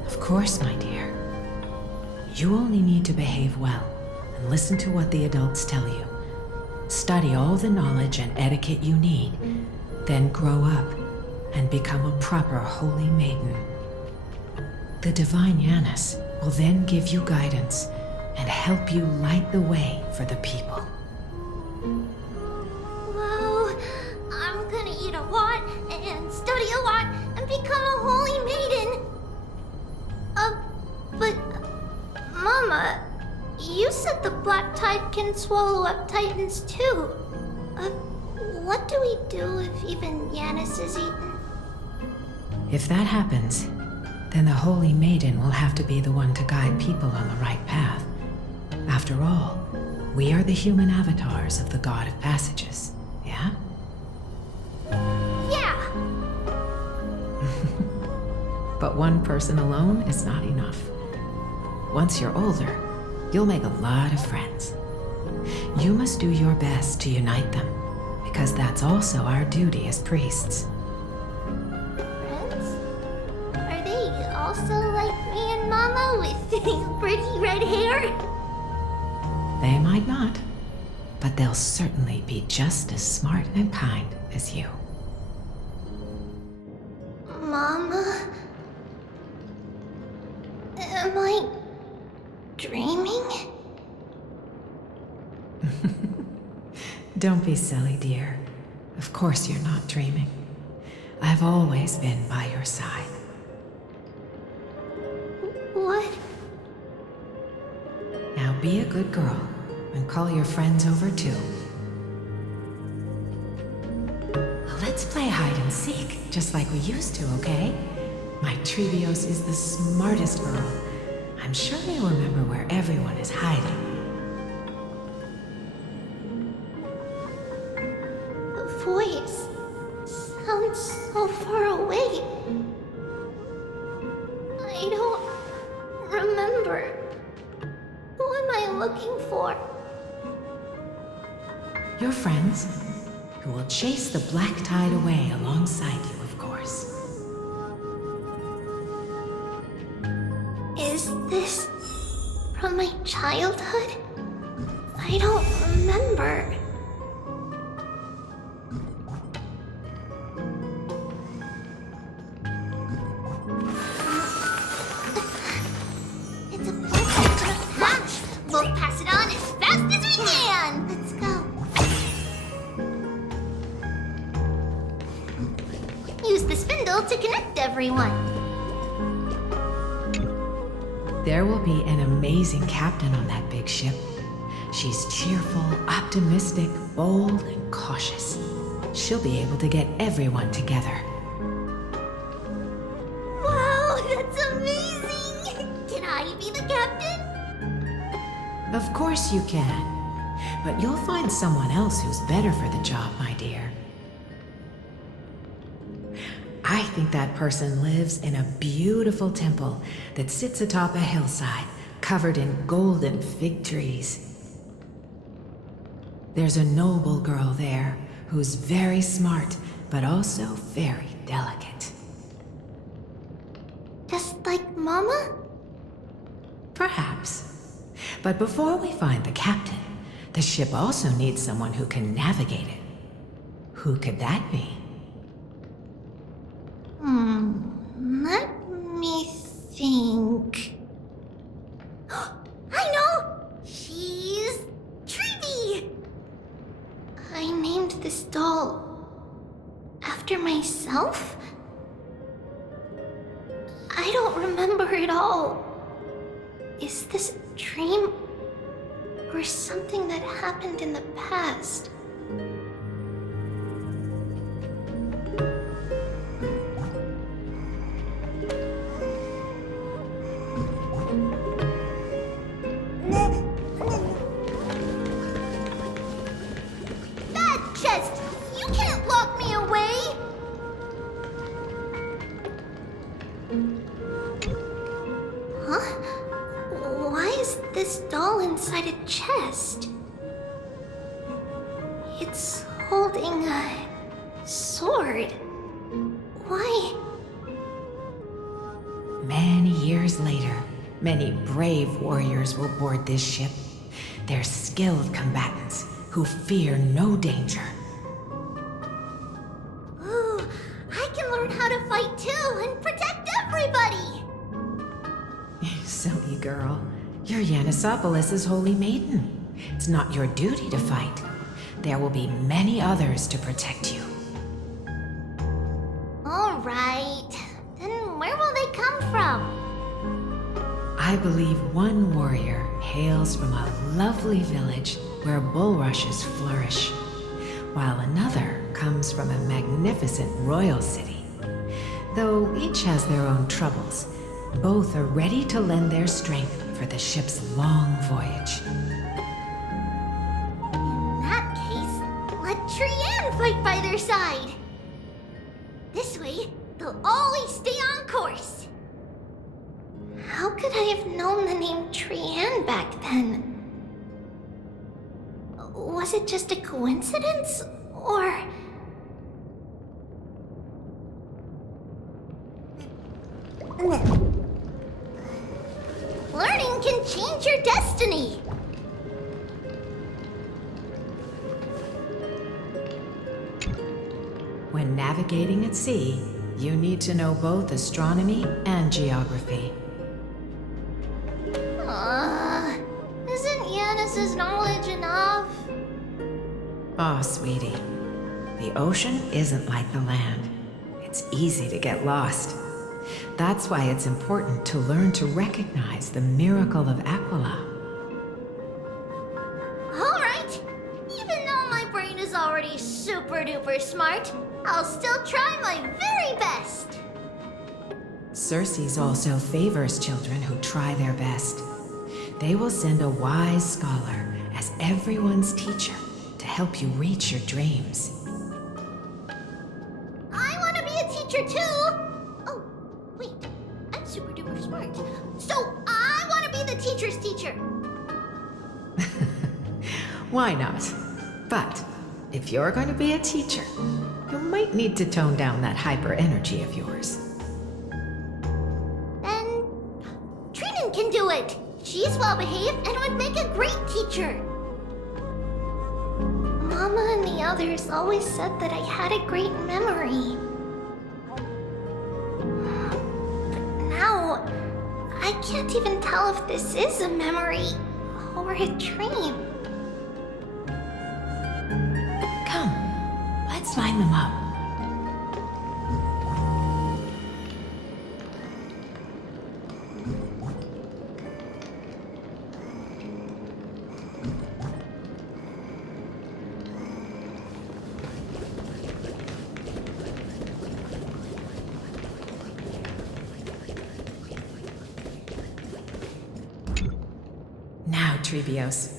Of course, my dear. You only need to behave well and listen to what the adults tell you. Study all the knowledge and etiquette you need, then grow up and become a proper holy maiden. The divine Yanis will then give you guidance and help you light the way for the people. Wow, I'm gonna eat a lot and study a lot and become a holy maiden. But Mama, you said the Black Tide can swallow up titans too. What do we do if even Yanis is eaten? If that happens, then the Holy Maiden will have to be the one to guide people on the right path. After all, we are the human avatars of the God of Passages, yeah? Yeah! But one person alone is not enough. Once you're older, you'll make a lot of friends. You must do your best to unite them, because that's also our duty as priests. Friends? Are they also like me and Mama with pretty red hair? They might not, but they'll certainly be just as smart and kind as you. Mama? Am I dreaming? Don't be silly, dear. Of course you're not dreaming. I've always been by your side. What? Now be a good girl and call your friends over too. Well, let's play hide and seek, just like we used to, okay? My Treebios is the smartest girl. I'm sure you remember where everyone is hiding. voice sounds so far away. I don't remember. Who am I looking for? Your friends, who will chase the black tide away alongside you, of course. Is this from my childhood? I don't remember. It's a blessing from the past. We'll pass it on as fast as we can. Let's go. Use the spindle to connect everyone. There will be an amazing captain on that big ship. She's cheerful, optimistic, bold, and cautious. She'll be able to get everyone together. Wow, that's amazing! Can I be the captain? Of course you can. But you'll find someone else who's better for the job, my dear. I think that person lives in a beautiful temple that sits atop a hillside, covered in golden fig trees. There's a noble girl there who's very smart, but also very delicate. Just like Mama? Perhaps. But before we find the captain, the ship also needs someone who can navigate it. Who could that be? Let me think. I know! She's Treeby! I named this doll after myself? I don't remember it all. Is this a dream or something that happened in the past? That chest! You can't lock me away! Huh? Why is this doll inside a chest? It's holding a sword. Why? Many years later, many brave warriors will board this ship. They're skilled combatants who fear no danger. Ooh, I can learn how to fight too and protect everybody! Silly girl. You're Yanisopoulos' holy maiden. It's not your duty to fight. There will be many others to protect you. Alright. Then where will they come from? I believe one warrior hails from a lovely village where bulrushes flourish, while another comes from a magnificent royal city. Though each has their own troubles, both are ready to lend their strength for the ship's long voyage. In that case, let Trian fight by their side. This way, they'll always stay on course. How could I have known the name Trian back then? Was it just a coincidence, or... Learning can change your destiny! When navigating at sea, you need to know both astronomy and geography. Isn't Yanis's knowledge enough? Oh, sweetie. The ocean isn't like the land. It's easy to get lost. That's why it's important to learn to recognize the miracle of Aquila. Alright! Even though my brain is already super duper smart, I'll still try my very best! Circe also favors children who try their best. They will send a wise scholar as everyone's teacher to help you reach your dreams. teacher too! Oh, wait. I'm super duper smart. So I want to be the teacher's teacher! Why not? But if you're going to be a teacher, you might need to tone down that hyper energy of yours. Then Trinan can do it! She's well behaved and would make a great teacher! Mama and the others always said that I had a great memory. But now, I can't even tell if this is a memory or a dream. Come, let's line them up. Now, Treebios,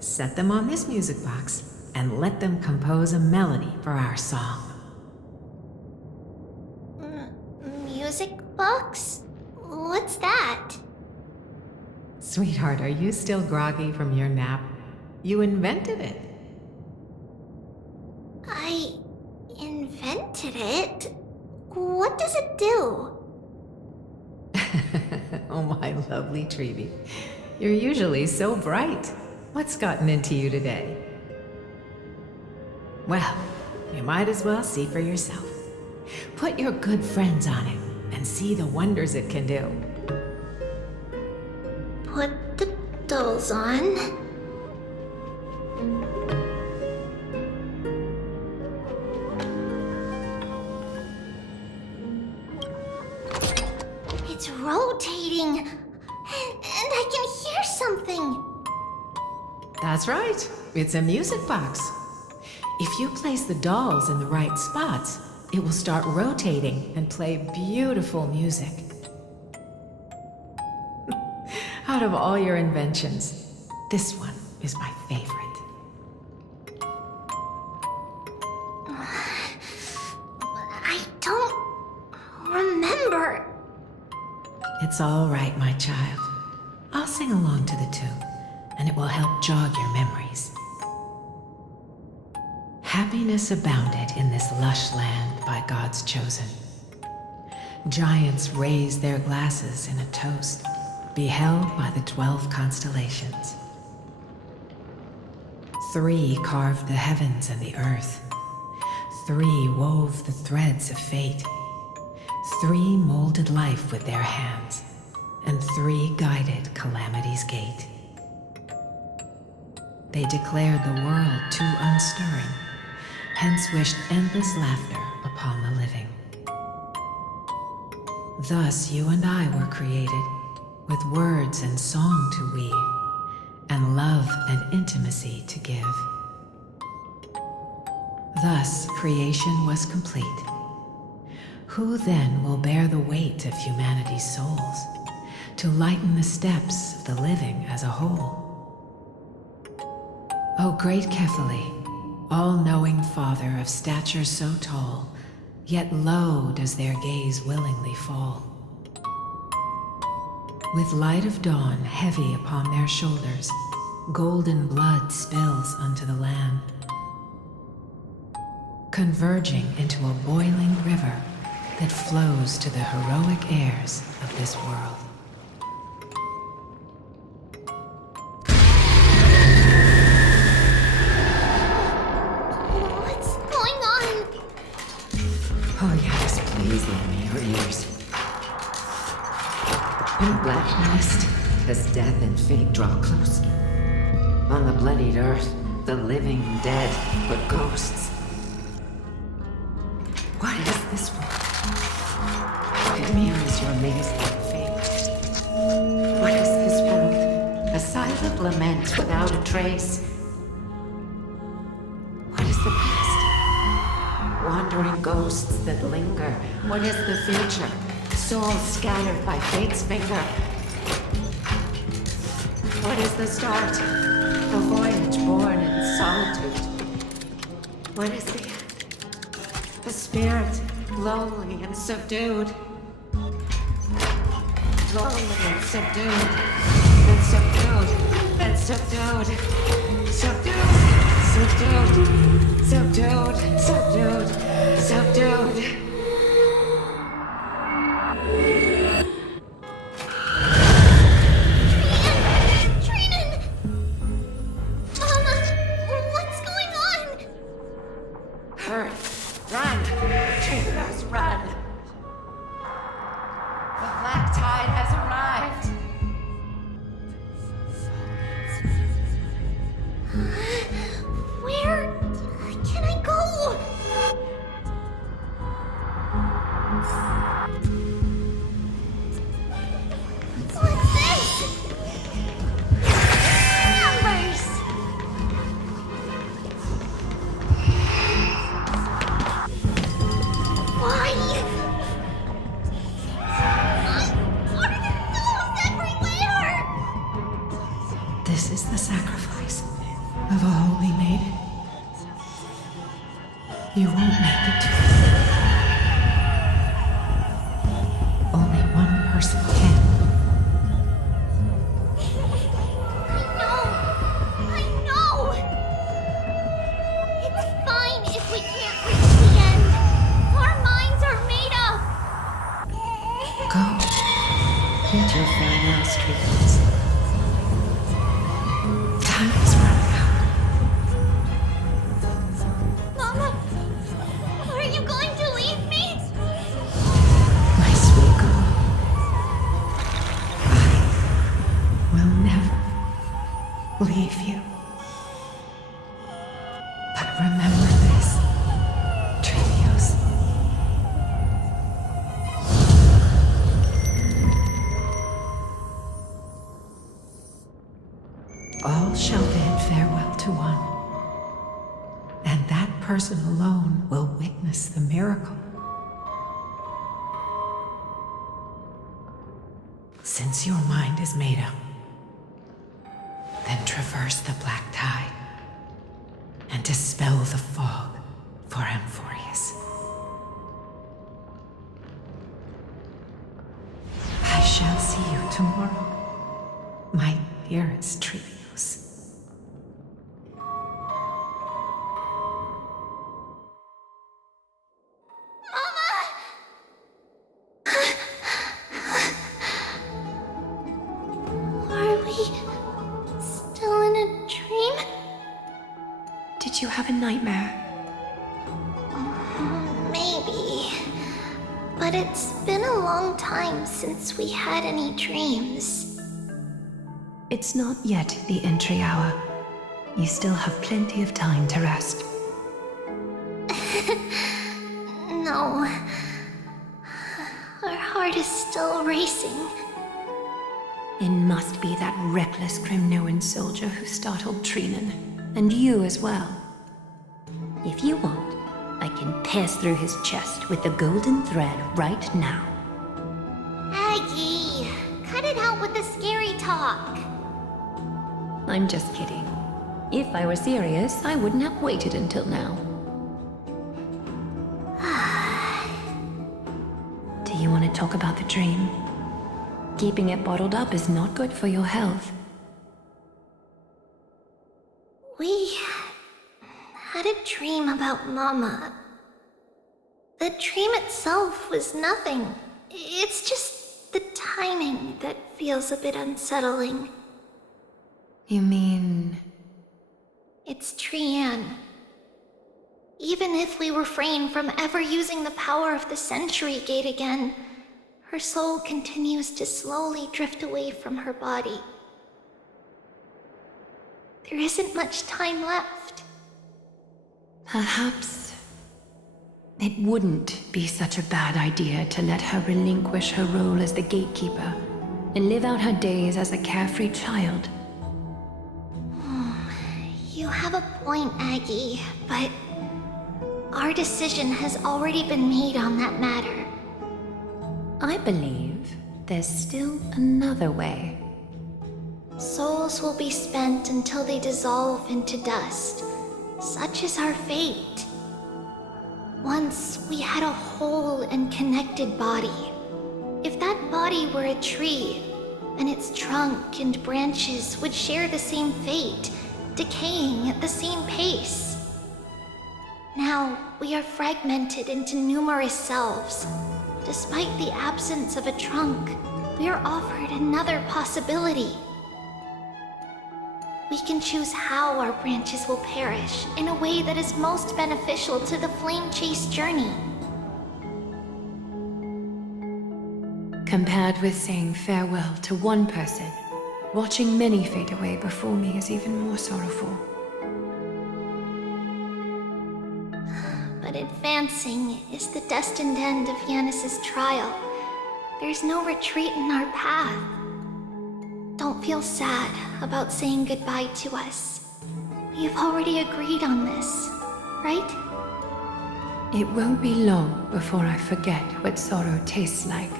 set them on this music box and let them compose a melody for our song. Music box? What's that? Sweetheart, are you still groggy from your nap? You invented it. I invented it? What does it do? Oh, my lovely Treeby. You're usually so bright. What's gotten into you today? Well, you might as well see for yourself. Put your good friends on it and see the wonders it can do. Put the dolls on. It's rotating, and I can hear something. That's right. It's a music box. If you place the dolls in the right spots, it will start rotating and play beautiful music. Out of all your inventions, this one is my favorite. I don't remember. It's all right, my child. I'll sing along to the tune, and it will help jog your memories. Happiness abounded in this lush land by God's chosen. Giants raised their glasses in a toast, beheld by the 12 constellations. 3 carved the heavens and the earth. 3 wove the threads of fate. 3 molded life with their hands, and 3 guided calamity's gate. They declared the world too unstirring, hence wished endless laughter upon the living. Thus you and I were created, with words and song to weave, and love and intimacy to give. Thus creation was complete. Who then will bear the weight of humanity's souls, to lighten the steps of the living as a whole? O great Kephale, all-knowing Father of stature so tall, yet low does their gaze willingly fall. With light of dawn heavy upon their shoulders, golden blood spills unto the land, converging into a boiling river that flows to the heroic heirs of this world. What's going on? Oh yes, please lend me your ears. In black mist, as death and fate draw close, on the bloodied earth, the living dead but ghosts. What is this world? It mirrors your maze-like fate. What is this world? A silent lament without a trace. What is the past? Wandering ghosts that linger. What is the future? Souls scattered by fate's finger. What is the start? A voyage born in solitude. What is the end? A spirit lonely and subdued. Lonely and subdued. And subdued. And subdued. Subdued. Subdued. Subdued. Subdued. Subdued. Run! Trailblaze, run! The black tide has arrived! Where can I go? What's this? Numbers! Why? What are the souls everywhere? This is the sacrifice of a holy maiden. You won't make it to the end. Only one person can. I know! It's fine if we can't reach the end. Our minds are made up! Go. Get your farewell treatments. Time is running out. Mama, are you going to leave me? My sweet girl. I will never leave you. But remember this, Trailblaze. All shall bid farewell to one, and that person alone will witness the miracle. Since your mind is made up, then traverse the black tide and dispel the fog for Amphoreus. I shall see you tomorrow, my dearest Trailblaze. Are we still in a dream? Did you have a nightmare? Maybe. But it's been a long time since we had any dreams. It's not yet the entry hour. You still have plenty of time to rest. No. Our heart is still racing. It must be that reckless Kremnoan soldier who startled Trinan. And you as well. If you want, I can pierce through his chest with the golden thread right now. Aggie, cut it out with the scary talk. I'm just kidding. If I were serious, I wouldn't have waited until now. Do you want to talk about the dream? Keeping it bottled up is not good for your health. We had a dream about Mama. The dream itself was nothing. It's just the timing that feels a bit unsettling. You mean... It's Trian. Even if we refrain from ever using the power of the Century Gate again, her soul continues to slowly drift away from her body. There isn't much time left. Perhaps it wouldn't be such a bad idea to let her relinquish her role as the gatekeeper and live out her days as a carefree child. You have a point, Aggie, but our decision has already been made on that matter. I believe there's still another way. Souls will be spent until they dissolve into dust. Such is our fate. Once we had a whole and connected body. If that body were a tree, then its trunk and branches would share the same fate, decaying at the same pace. Now, we are fragmented into numerous selves. Despite the absence of a trunk, we are offered another possibility. We can choose how our branches will perish in a way that is most beneficial to the flame chase journey. Compared with saying farewell to one person, watching many fade away before me is even more sorrowful. But advancing is the destined end of Yanis's trial. There's no retreat in our path. Don't feel sad about saying goodbye to us. We have already agreed on this, right? It won't be long before I forget what sorrow tastes like.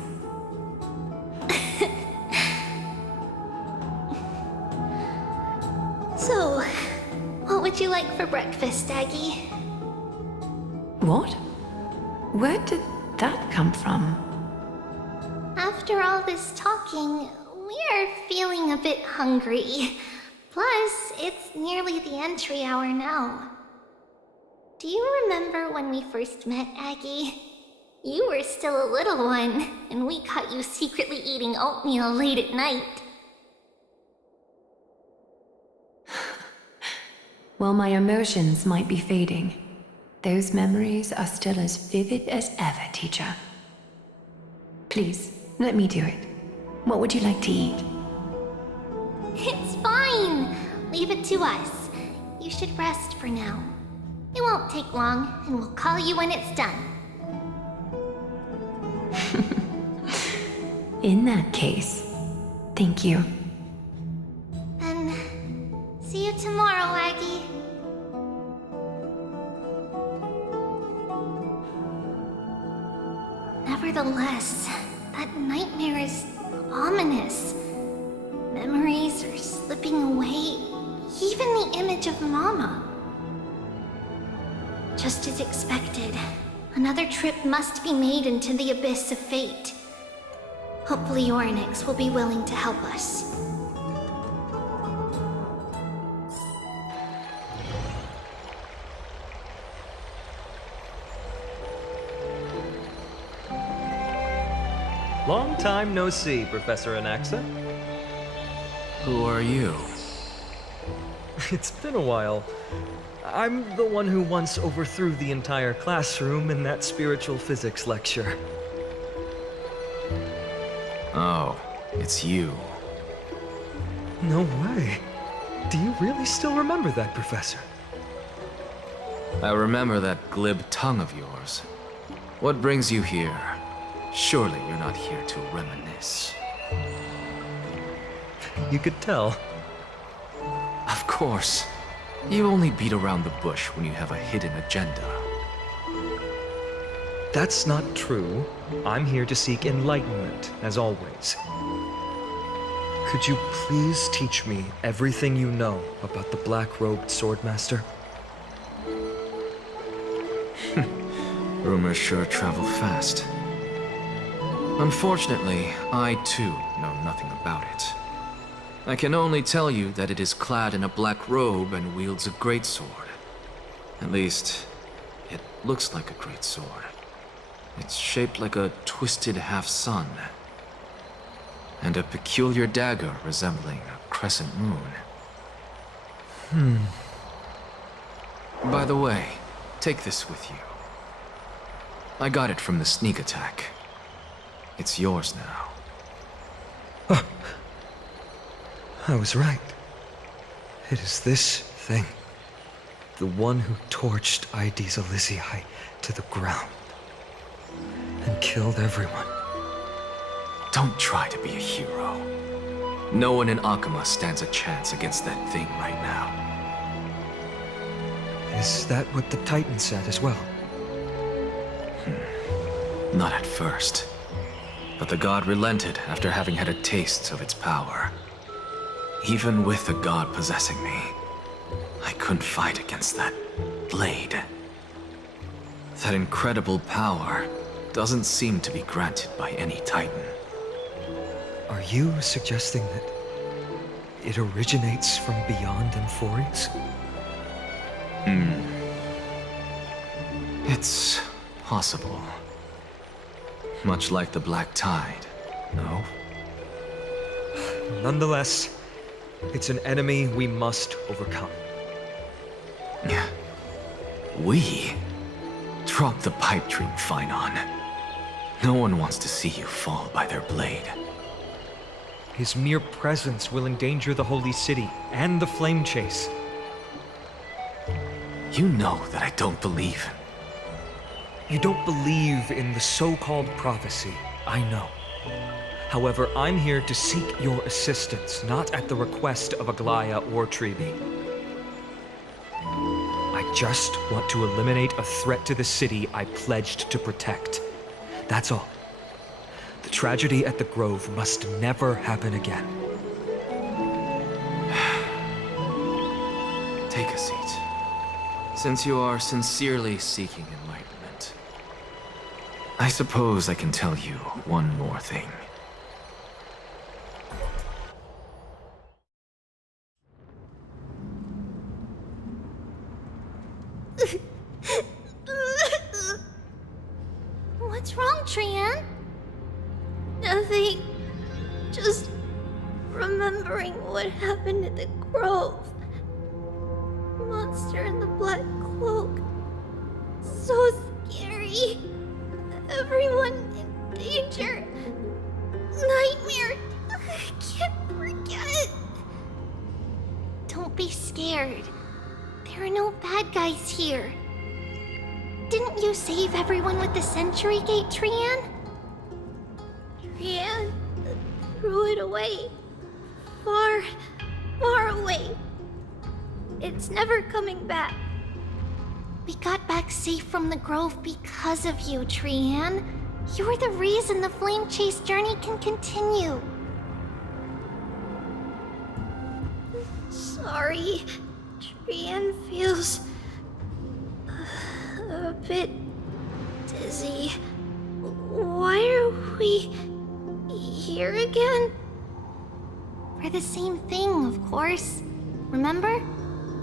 So, what would you like for breakfast, Aggie? What? Where did that come from? After all this talking, we are feeling a bit hungry. Plus, it's nearly the entry hour now. Do you remember when we first met, Aggie? You were still a little one, and we caught you secretly eating oatmeal late at night. While my emotions might be fading, those memories are still as vivid as ever, teacher. Please, let me do it. What would you like to eat? It's fine! Leave it to us. You should rest for now. It won't take long, and we'll call you when it's done. In that case, thank you. Then, see you tomorrow, Aggie. Nevertheless, that nightmare is ominous. Memories are slipping away, even the image of Mama. Just as expected, another trip must be made into the abyss of fate. Hopefully Orynyx will be willing to help us. Long time no see, Professor Anaxa. Who are you? It's been a while. I'm the one who once overthrew the entire classroom in that spiritual physics lecture. Oh, it's you. No way. Do you really still remember that, Professor? I remember that glib tongue of yours. What brings you here? Surely you're not here to reminisce. You could tell. Of course. You only beat around the bush when you have a hidden agenda. That's not true. I'm here to seek enlightenment, as always. Could you please teach me everything you know about the black-robed swordmaster? Rumors sure travel fast. Unfortunately, I too know nothing about it. I can only tell you that it is clad in a black robe and wields a greatsword. At least, it looks like a greatsword. It's shaped like a twisted half-sun, and a peculiar dagger resembling a crescent moon. By the way, take this with you. I got it from the sneak attack. It's yours now. I was right. It is this thing. The one who torched Aedes Elysiae to the ground. And killed everyone. Don't try to be a hero. No one in Akama stands a chance against that thing right now. Is that what the Titan said as well? Not at first. But the god relented after having had a taste of its power. Even with the god possessing me, I couldn't fight against that blade. That incredible power doesn't seem to be granted by any Titan. Are you suggesting that it originates from beyond Amphoreus? It's possible. Much like the Black Tide, no? Nonetheless, it's an enemy we must overcome. We? Drop the pipe dream, Phynon. No one wants to see you fall by their blade. His mere presence will endanger the Holy City and the Flame Chase. You know that I don't believe. You don't believe in the so-called prophecy, I know. However, I'm here to seek your assistance, not at the request of Aglaya or Treeby. I just want to eliminate a threat to the city I pledged to protect. That's all. The tragedy at the Grove must never happen again. Take a seat. Since you are sincerely seeking enlightenment, I suppose I can tell you one more thing. What's wrong, Trian? Nothing. Just remembering what happened at the Grove. Monster in the black cloak. So scary. Everyone in danger. Nightmare. I can't forget. Don't be scared. There are no bad guys here. Didn't you save everyone with the Century Gate, Trian? Trian threw it away. Far, far away. It's never coming back. We got back safe from the Grove because of you, Trian. You're the reason the Flame Chase journey can continue. Sorry. Trian feels a bit dizzy. Why are we here again? For the same thing, of course. Remember?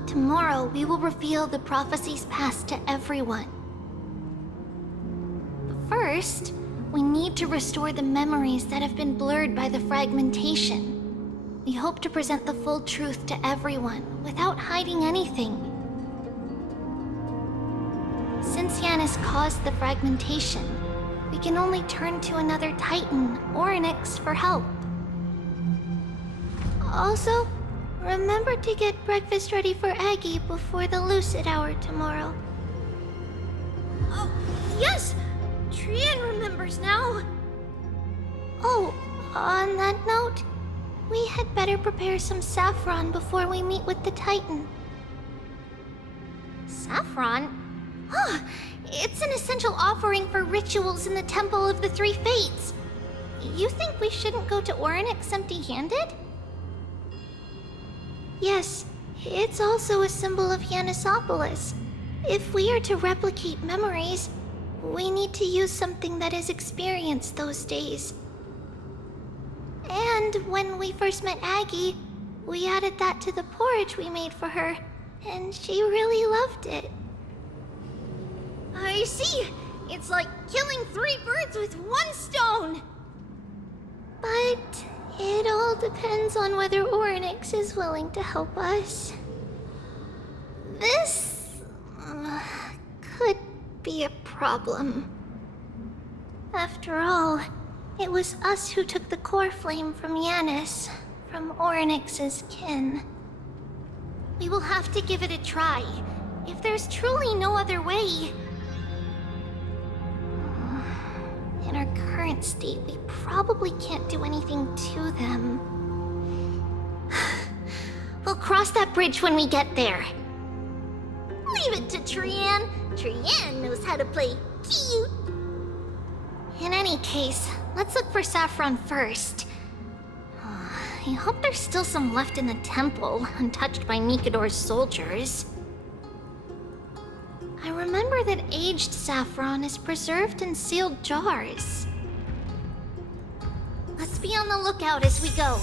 Tomorrow we will reveal the prophecies past to everyone. But first, we need to restore the memories that have been blurred by the fragmentation. We hope to present the full truth to everyone without hiding anything. Since Yanis caused the fragmentation, we can only turn to another Titan or Onyx for help. Also, remember to get breakfast ready for Aggie before the Lucid Hour tomorrow. Oh, yes! Trian remembers now! Oh, on that note, we had better prepare some saffron before we meet with the Titan. Saffron? Huh, it's an essential offering for rituals in the Temple of the Three Fates. You think we shouldn't go to Orynyx empty-handed? Yes, it's also a symbol of Yanisopolis. If we are to replicate memories, we need to use something that has experienced those days. And when we first met Aggie, we added that to the porridge we made for her, and she really loved it. I see! It's like killing 3 birds with 1 stone! But it all depends on whether Orynyx is willing to help us. This could be a problem. After all, it was us who took the core flame from Yanis, from Orynyx's kin. We will have to give it a try. If there's truly no other way... In our current state, we probably can't do anything to them. We'll cross that bridge when we get there. Leave it to Trian. Trian knows how to play cute. In any case, let's look for saffron first. I hope there's still some left in the temple, untouched by Mikador's soldiers. I remember that aged saffron is preserved in sealed jars. Let's be on the lookout as we go.